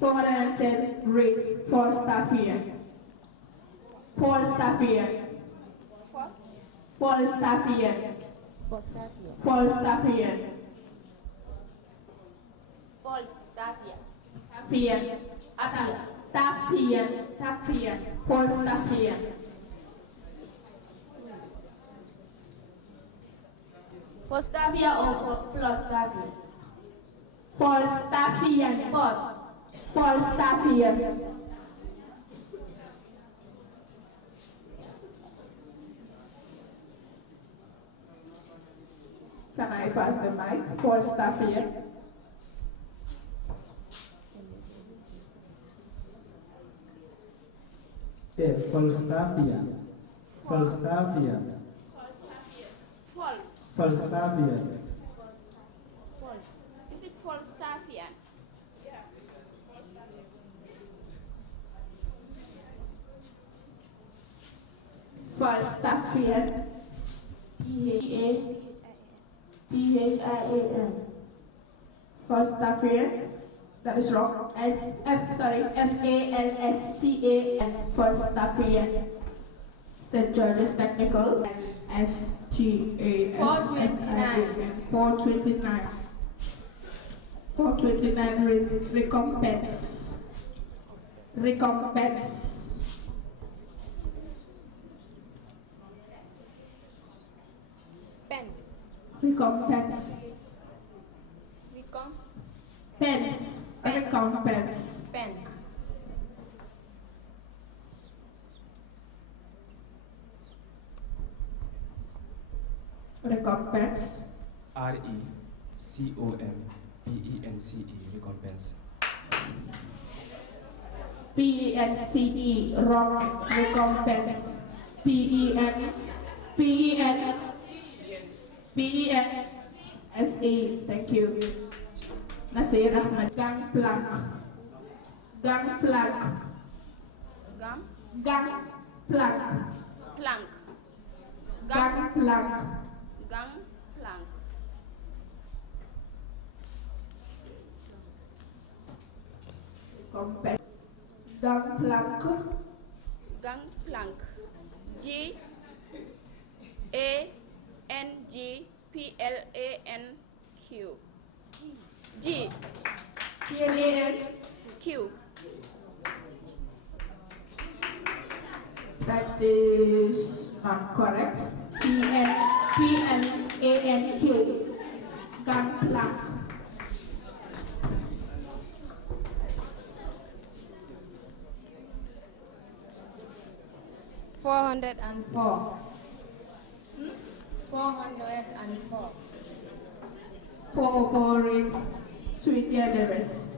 410 rates. 4 staff here. 4 staff here. 4 staff here. 4 staff here. Tap here. 4 staff here. For staff here or for staff here? For staff here. For staff here. Can I pass the mic for staff here? Falstaffia. Is it Falstaffian? Yeah. Falstaffian. P-H-I-A-N. Falstaffian. That is wrong. F-A-L-S-T-A-N. Falstaffian. St. George's Technical. S-T-A-N. 429. 429 recompense. Recompense. R-E-C-O-M-P-E-N-C-E. Recompense. P-E-N-C-E. Wrong. Recompense. P-E-N-S-A. Thank you. Nasir Ahmad. Gangplank. Gangplank. G-A-N-G-P-L-A-N-Q. P-L-A-N-Q. That is not correct. P-L-A-N-K. Gangplank. $404. 404 is sui generis.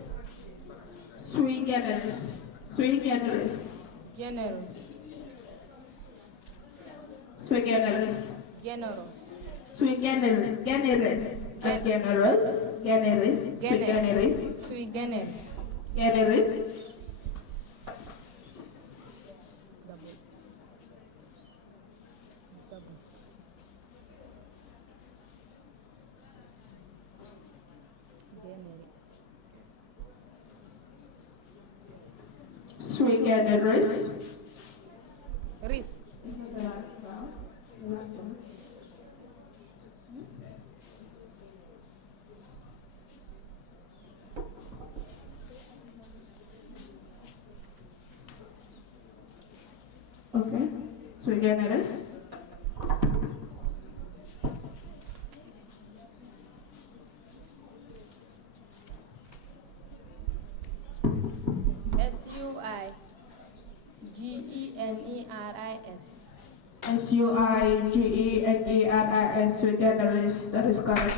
Okay. Sui generis. SUIGENERIS. SUIGENERIS, sui generis. That is correct.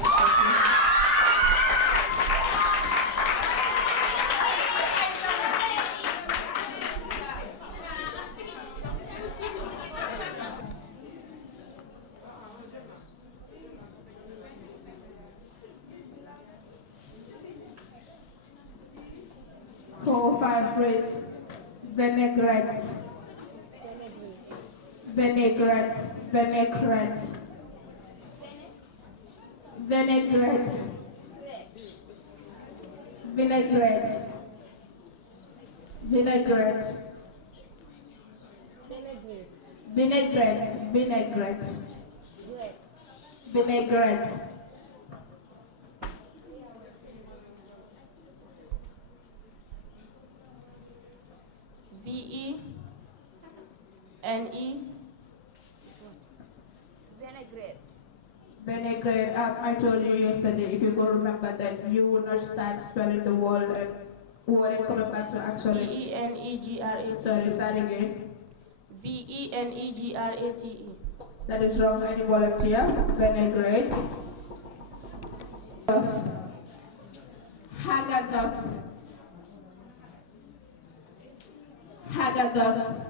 Four, five grades. Vinaigrettes. Vinaigrettes. Vinaigrettes. Vinaigrettes. Vinaigrettes. Vinaigrettes. Vinaigrettes. Vinaigrettes. Vinaigrettes. VENE. Vinaigrette. Vinaigrette. I told you yesterday, if you could remember that you would not start spelling the word and word coming back to actually. VENEGRATE. Sorry, start again. VENEGRATE. That is wrong. Any volunteer? Vinaigrette. Haggadah. Haggadah.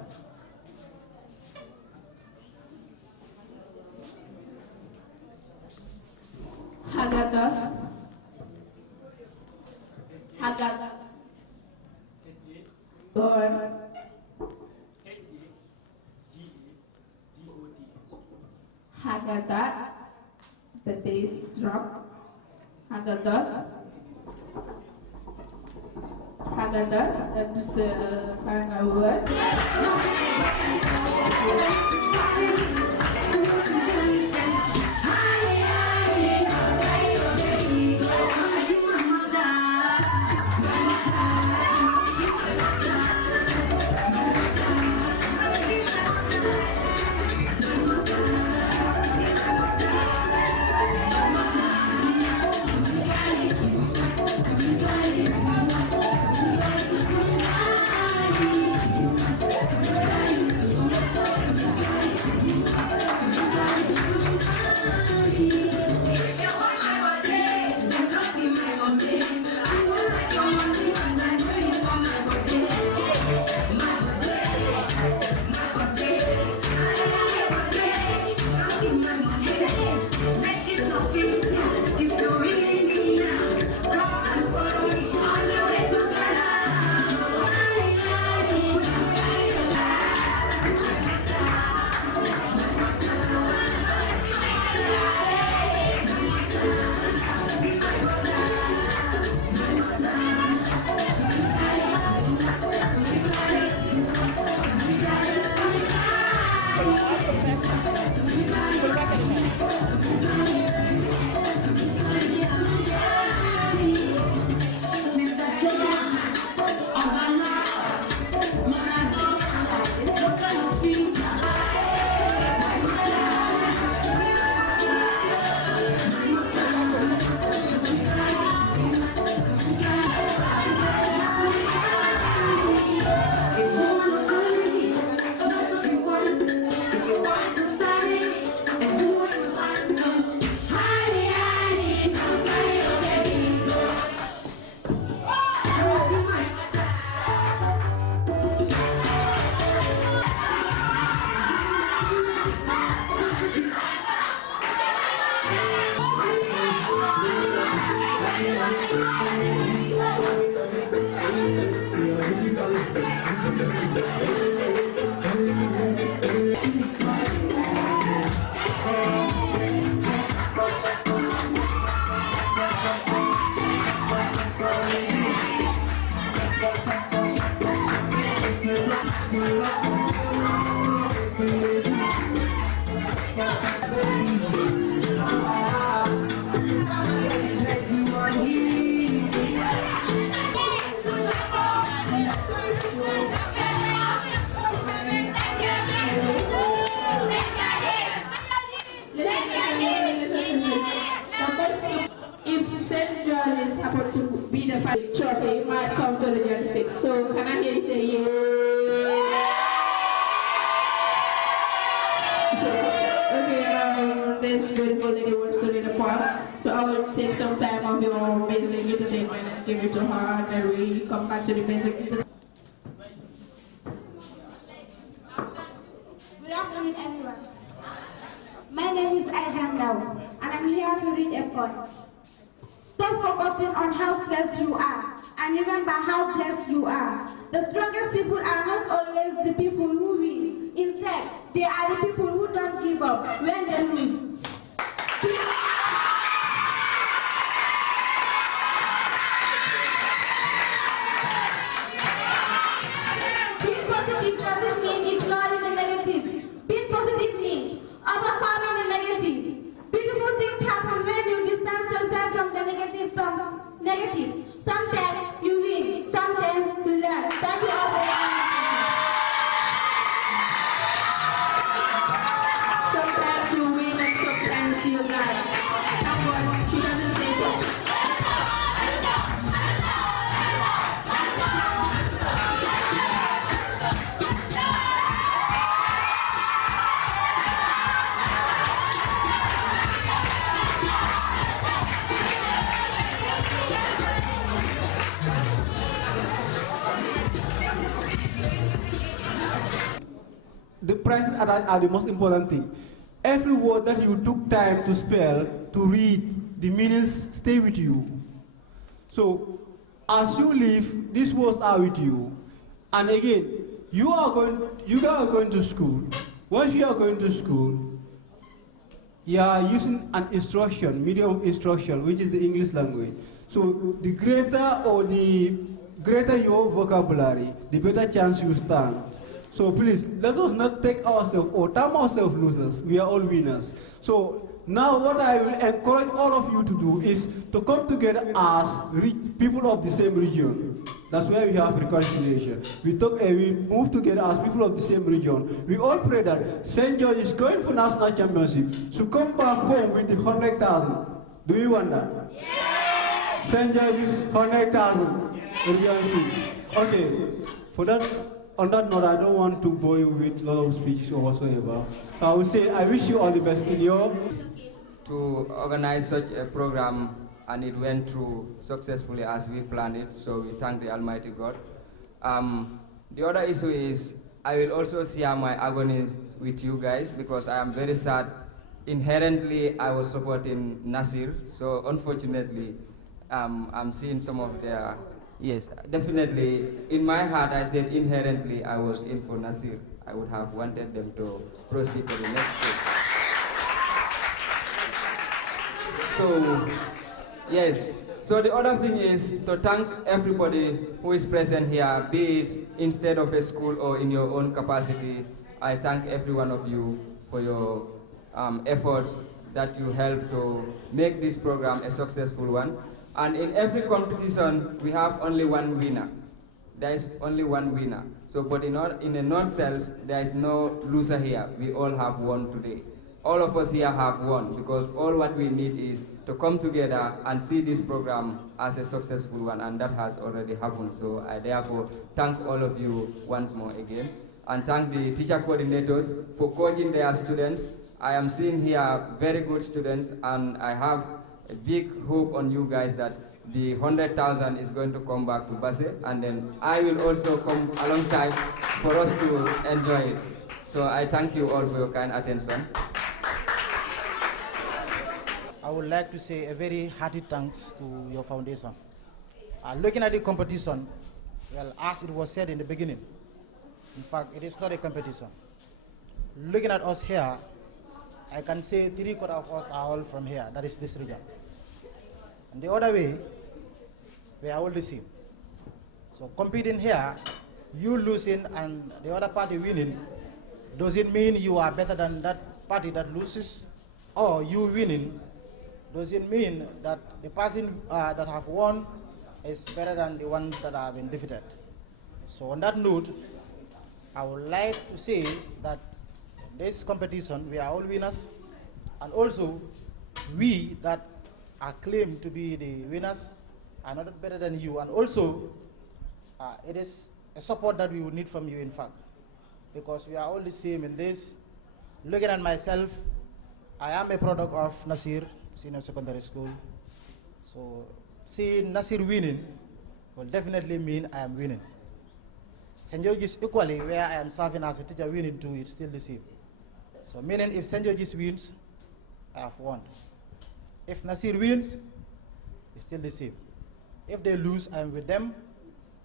Haggadah. Haggadah. Go on. Haggadah. That is wrong. Haggadah. Haggadah. That is the final word. be the trophy might come to Region 6. So can I hear you say yeah? Okay, this beautiful lady wants to read a poem. So I will take some time of your basic entertainment and give it to her, and then we come back to the basic entertainment. Good afternoon, everyone. My name is Aisha Ndao, and I'm here to read a poem. Stop focusing on how stressed you are, and remember how blessed you are. The strongest people are not always the people who win. Instead, they are the people who don't give up when they lose. Being positive doesn't mean ignoring the negative. Being positive means overcoming the negative. Beautiful things happen when you distance yourself from the negative. Sometimes you win, sometimes you learn. Thank you all for your Sometimes you win and sometimes you learn. That's what she doesn't say so. The prices are the most important thing. Every word that you took time to spell, to read, the meanings stay with you. So, as you leave, these words are with you. And again, you guys are going to school. Once you are going to school, you are using an instruction, medium of instruction, which is the English language. So, the greater your vocabulary, the better chance you stand. So please, let us not take ourselves or term ourselves losers. We are all winners. So now what I will encourage all of you to do is to come together as people of the same region. That's where we have reconciliation. We move together as people of the same region. We all pray that St. George is going for national championship. So come back home with the 100,000. Do you want that? Yes! St. George is 100,000. Yes. Okay. For that. On that note, I don't want to bore you with a lot of speeches or whatsoever. I will say, I wish you all the best in your... To organize such a program, and it went through successfully as we planned it, so we thank the Almighty God. The other issue is, I will also share my agony with you guys, because I am very sad. Inherently, I was supporting Nasir, so unfortunately, I'm seeing some of their... Yes, definitely. In my heart, I said inherently I was in for Nasir. I would have wanted them to proceed to the next stage. So, yes. So the other thing is to thank everybody who is present here, be it instead of a school or in your own capacity. I thank every one of you for your efforts that you helped to make this program a successful one. And in every competition, we have only one winner. There is only one winner. So, but in a nutshell, there is no loser here. We all have won today. All of us here have won, because all what we need is to come together and see this program as a successful one, and that has already happened. So I therefore thank all of you once more again, and thank the teacher coordinators for coaching their students. I am seeing here very good students, and I have a big hope on you guys that the 100,000 is going to come back to Basse, and then I will also come alongside for us to enjoy it. So I thank you all for your kind attention. I would like to say a very hearty thanks to your foundation. Looking at the competition, well, as it was said in the beginning, in fact, it is not a competition. Looking at us here, I can say 3/4 of us are all from here, that is this region. And the other way, we are all the same. So competing here, you losing and the other party winning, does it mean you are better than that party that loses? Or you winning, does it mean that the person that have won is better than the ones that have been defeated? So on that note, I would like to say that this competition, we are all winners, and also we that are claimed to be the winners, are not better than you. And also, it is a support that we would need from you, in fact, because we are all the same in this. Looking at myself, I am a product of Nasir Senior Secondary School. So seeing Nasir winning will definitely mean I am winning. St. George's equally, where I am serving as a teacher, winning too, it's still the same. So meaning if St. George's wins, I have won. If Nasir wins, it's still the same. If they lose, I am with them.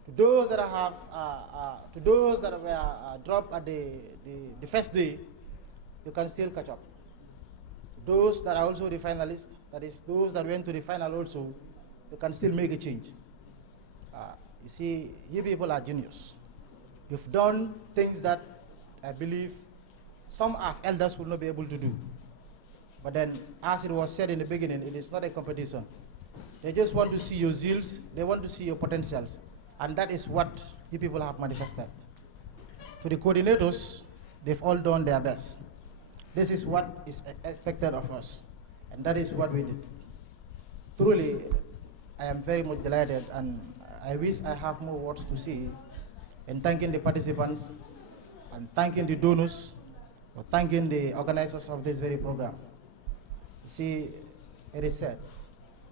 To those that were dropped at the first day, you can still catch up. To those that are also the finalists, that is those that went to the final also, you can still make a change. You see, you people are genius. You've done things that I believe some as elders will not be able to do. But then, as it was said in the beginning, it is not a competition. They just want to see your zeals, they want to see your potentials. And that is what you people have manifested. To the coordinators, they've all done their best. This is what is expected of us. And that is what we did. Truly, I am very much delighted, and I wish I have more words to say in thanking the participants and thanking the donors or thanking the organizers of this very program. You see, it is said,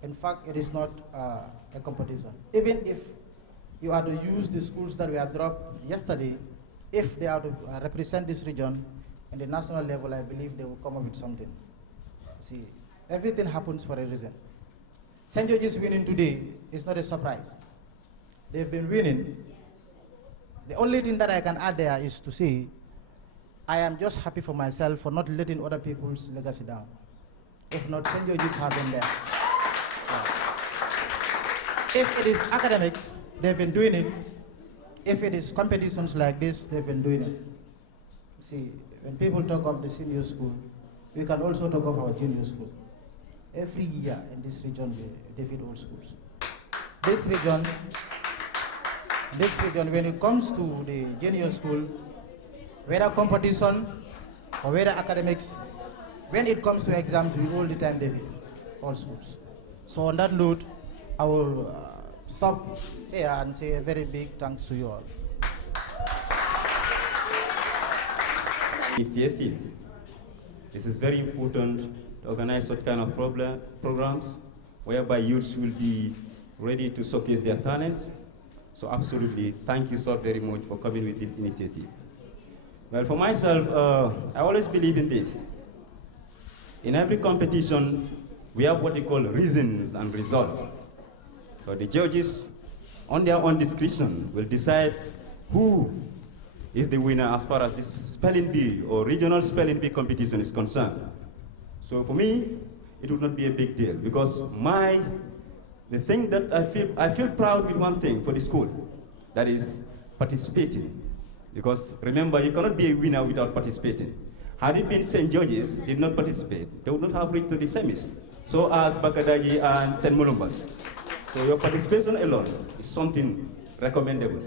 in fact, it is not a competition. Even if you are to use the schools that we have dropped yesterday, if they are to represent this region in the national level, I believe they will come up with something. See, everything happens for a reason. St. George's winning today is not a surprise. They've been winning. The only thing that I can add there is to say, I am just happy for myself for not letting other people's legacy down. If not, St. George's have been there. If it is academics, they've been doing it. If it is competitions like this, they've been doing it. See, when people talk of the senior school, we can also talk of our junior school. Every year in this region, we defeat all schools. This region, when it comes to the junior school, whether competition or whether academics, when it comes to exams, we all the time defeat all schools. So on that note, I will stop here and say a very big thanks to you all. Initiative. This is very important to organize such kind of programs whereby youths will be ready to showcase their talents. So absolutely, thank you so very much for coming with this initiative. Well, for myself, I always believe in this. In every competition, we have what we call reasons and results. So the judges, on their own discretion, will decide who is the winner as far as this spelling bee or regional spelling bee competition is concerned. So for me, it would not be a big deal because the thing that I feel proud with one thing for the school, that is participating. Because remember, you cannot be a winner without participating. Had it been St. George's did not participate, they would not have reached to the semis. So as Bakadaji and St. Mulumbas. So your participation alone is something recommendable.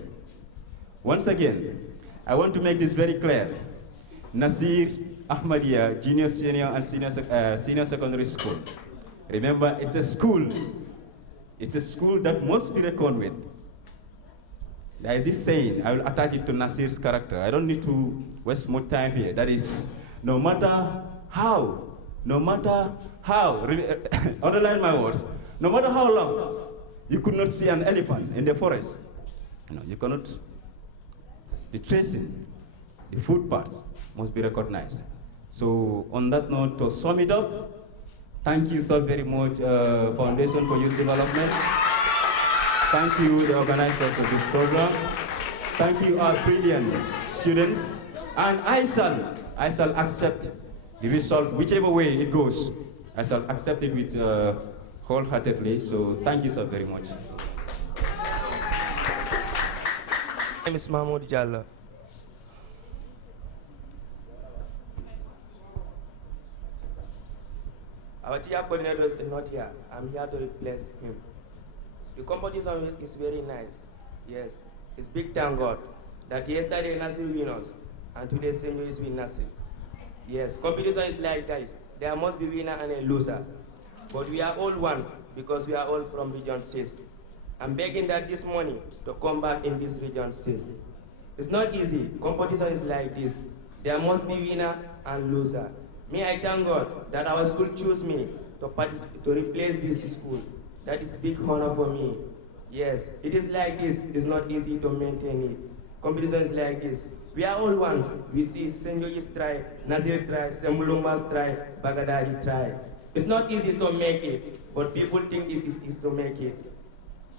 Once again, I want to make this very clear. Nasir Ahmadiyya Junior, Senior, and Senior Secondary School. Remember, it's a school. It's a school that must be reckoned with. Like this saying, I will attach it to Nasir's character. I don't need to waste more time here. That is, no matter how, underline my words, no matter how long, you could not see an elephant in the forest. You cannot, the tracing, the footpaths must be recognized. So on that note, to sum it up, thank you so very much, Foundation for Youth Development. Thank you, the organizers of this program. Thank you, our brilliant students. And I shall accept the result, whichever way it goes. I shall accept it with wholeheartedly. So thank you so very much. My name is Mahmoud Jallo. Our teacher coordinator is not here. I'm here to replace him. The competition is very nice. Yes, it's big thank God that yesterday Nasir win us and today St. Louis win Nasir. Yes, competition is like this. There must be winner and a loser. But we are all ones because we are all from Region 6. I'm begging that this money to come back in this region says. It's not easy. Competition is like this. There must be winner and loser. Me, I thank God that our school chose me to replace this school. That is big honor for me. Yes, it is like this. It's not easy to maintain it. Competition is like this. We are all ones. We see St. George's tribe, Nazir tribe, Sembulumba's tribe, Bagadari tribe. It's not easy to make it, but people think it is to make it.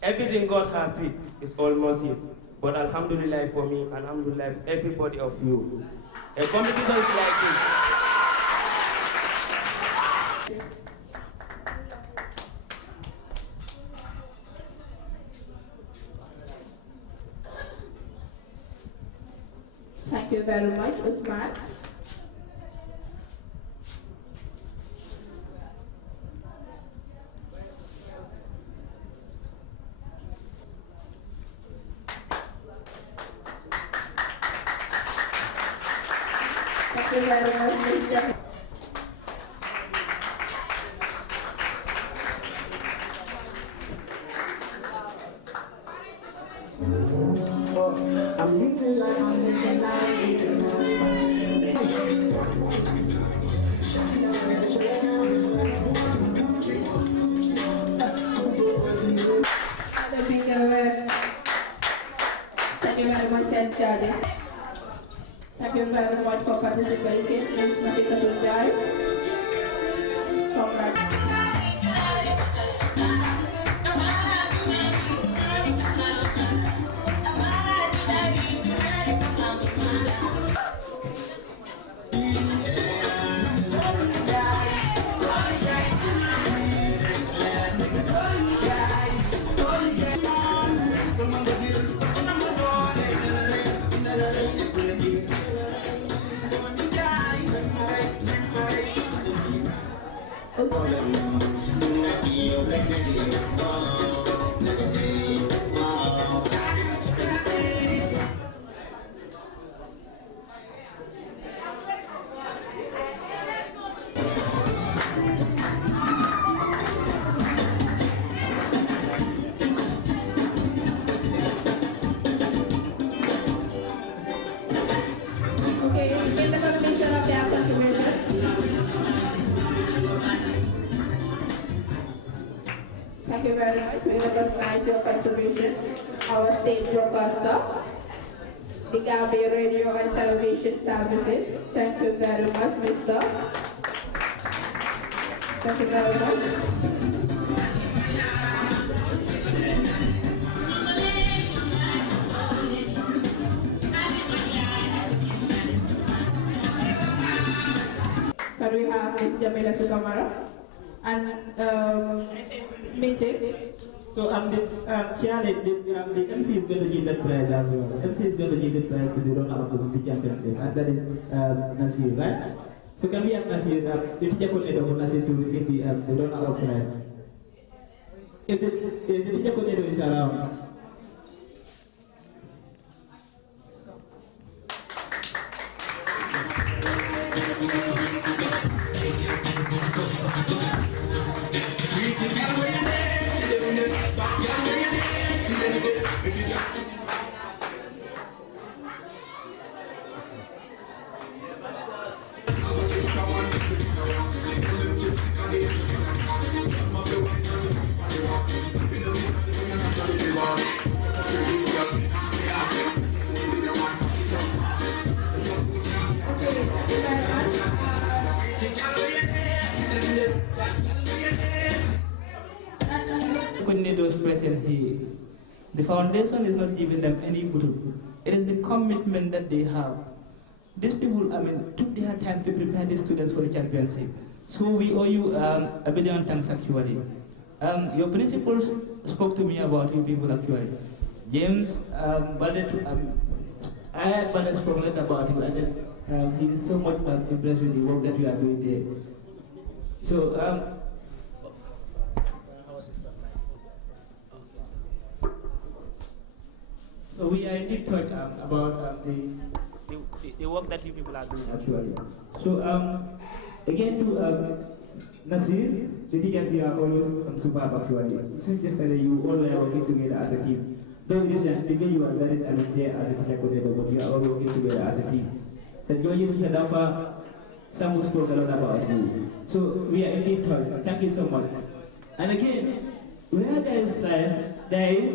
Everything God has it is almost it. But alhamdulillah for me, and alhamdulillah for everybody of you. A competition is like this. Thank you very much, Usman. Thank you very much, Mr. I'm living life, I'm living life. Thank you very much, St. Charles. Thank you very much for participating in Snapika Tunjai. Congrats. Thank you very much. We recognize your contribution. Our state broadcaster, the Gambia Radio and Television Services. Thank you very much, Mr. Thank you very much. Can we have Ms. Jamila Tukamara and meeting? So the MC is going to give that prize as well. MC is going to give the prize to the runner of the championship, and that is Nasir, right? So can we have Nasir, the teacher coordinator for Nasir to receive the runner of prize? If the teacher coordinator is around. Coordinators present here. The foundation is not giving them any group. It is the commitment that they have. These people, took their time to prepare the students for the championship. So we owe you a billion thanks actually. Your principals spoke to me about you people actually. James, I had Ballet spoken about you, and then he is so much impressed with the work that you are doing there. So, so we are indeed talking about the work that you people are doing actually. So again to Nasir, the thing is you are always superb actually. Since yesterday you all are working together as a team. Though it is that maybe you are very talented as a teacher coordinator, but you are all working together as a team. That you use the some who spoke a lot about you. So we are indeed thrilled. Thank you so much. And again, where there is life, there is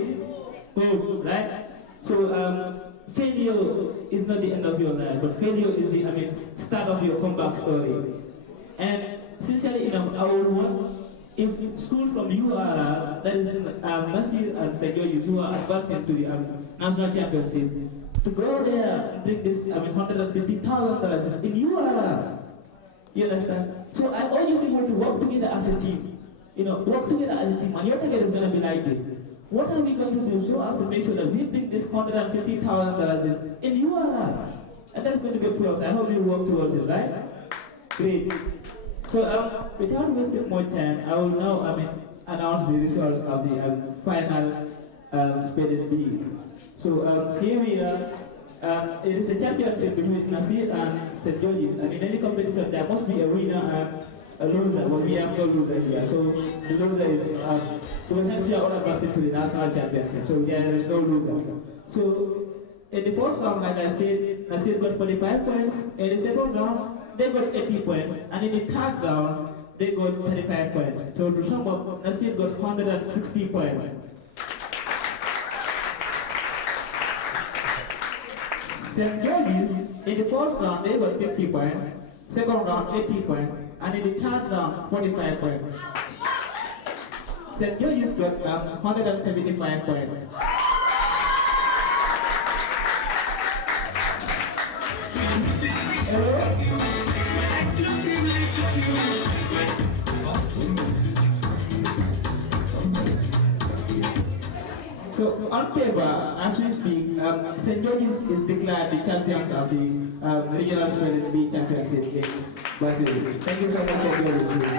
hope, right? So failure is not the end of your life, but failure is the start of your comeback story. And sincerely enough, I would want if school from URR, that is Nasir and St. George's, who are advancing to the national championship, to go there and bring this $150,000 in URR. You understand? So I urge you people to work together as a team. Work together as a team, and your target is going to be like this. What are we going to do so as to make sure that we bring this $150,000 in URR? And that's going to be a plus. I hope you work towards it, right? Great. So without wasting more time, I will now announce the results of the final Speded B. So here we are. It is a championship between Nasir and St. George's. In any competition, there must be a winner and a loser, but we have no loser here. So the loser is potentially all advancing to the national championship. So there is no loser. So in the first round, like I said, Nasir got 45 points. In the second round, they got 80 points. And in the third round, they got 35 points. So to sum up, Nasir got 160 points. St. George's, in the first round, they got 50 points, second round, 80 points, and in the third round, 45 points. St. George's got 175 points. So on paper, as we speak, St. George's is declared the champions of the regional Speded B championship in Brazil. Thank you so much for your listening.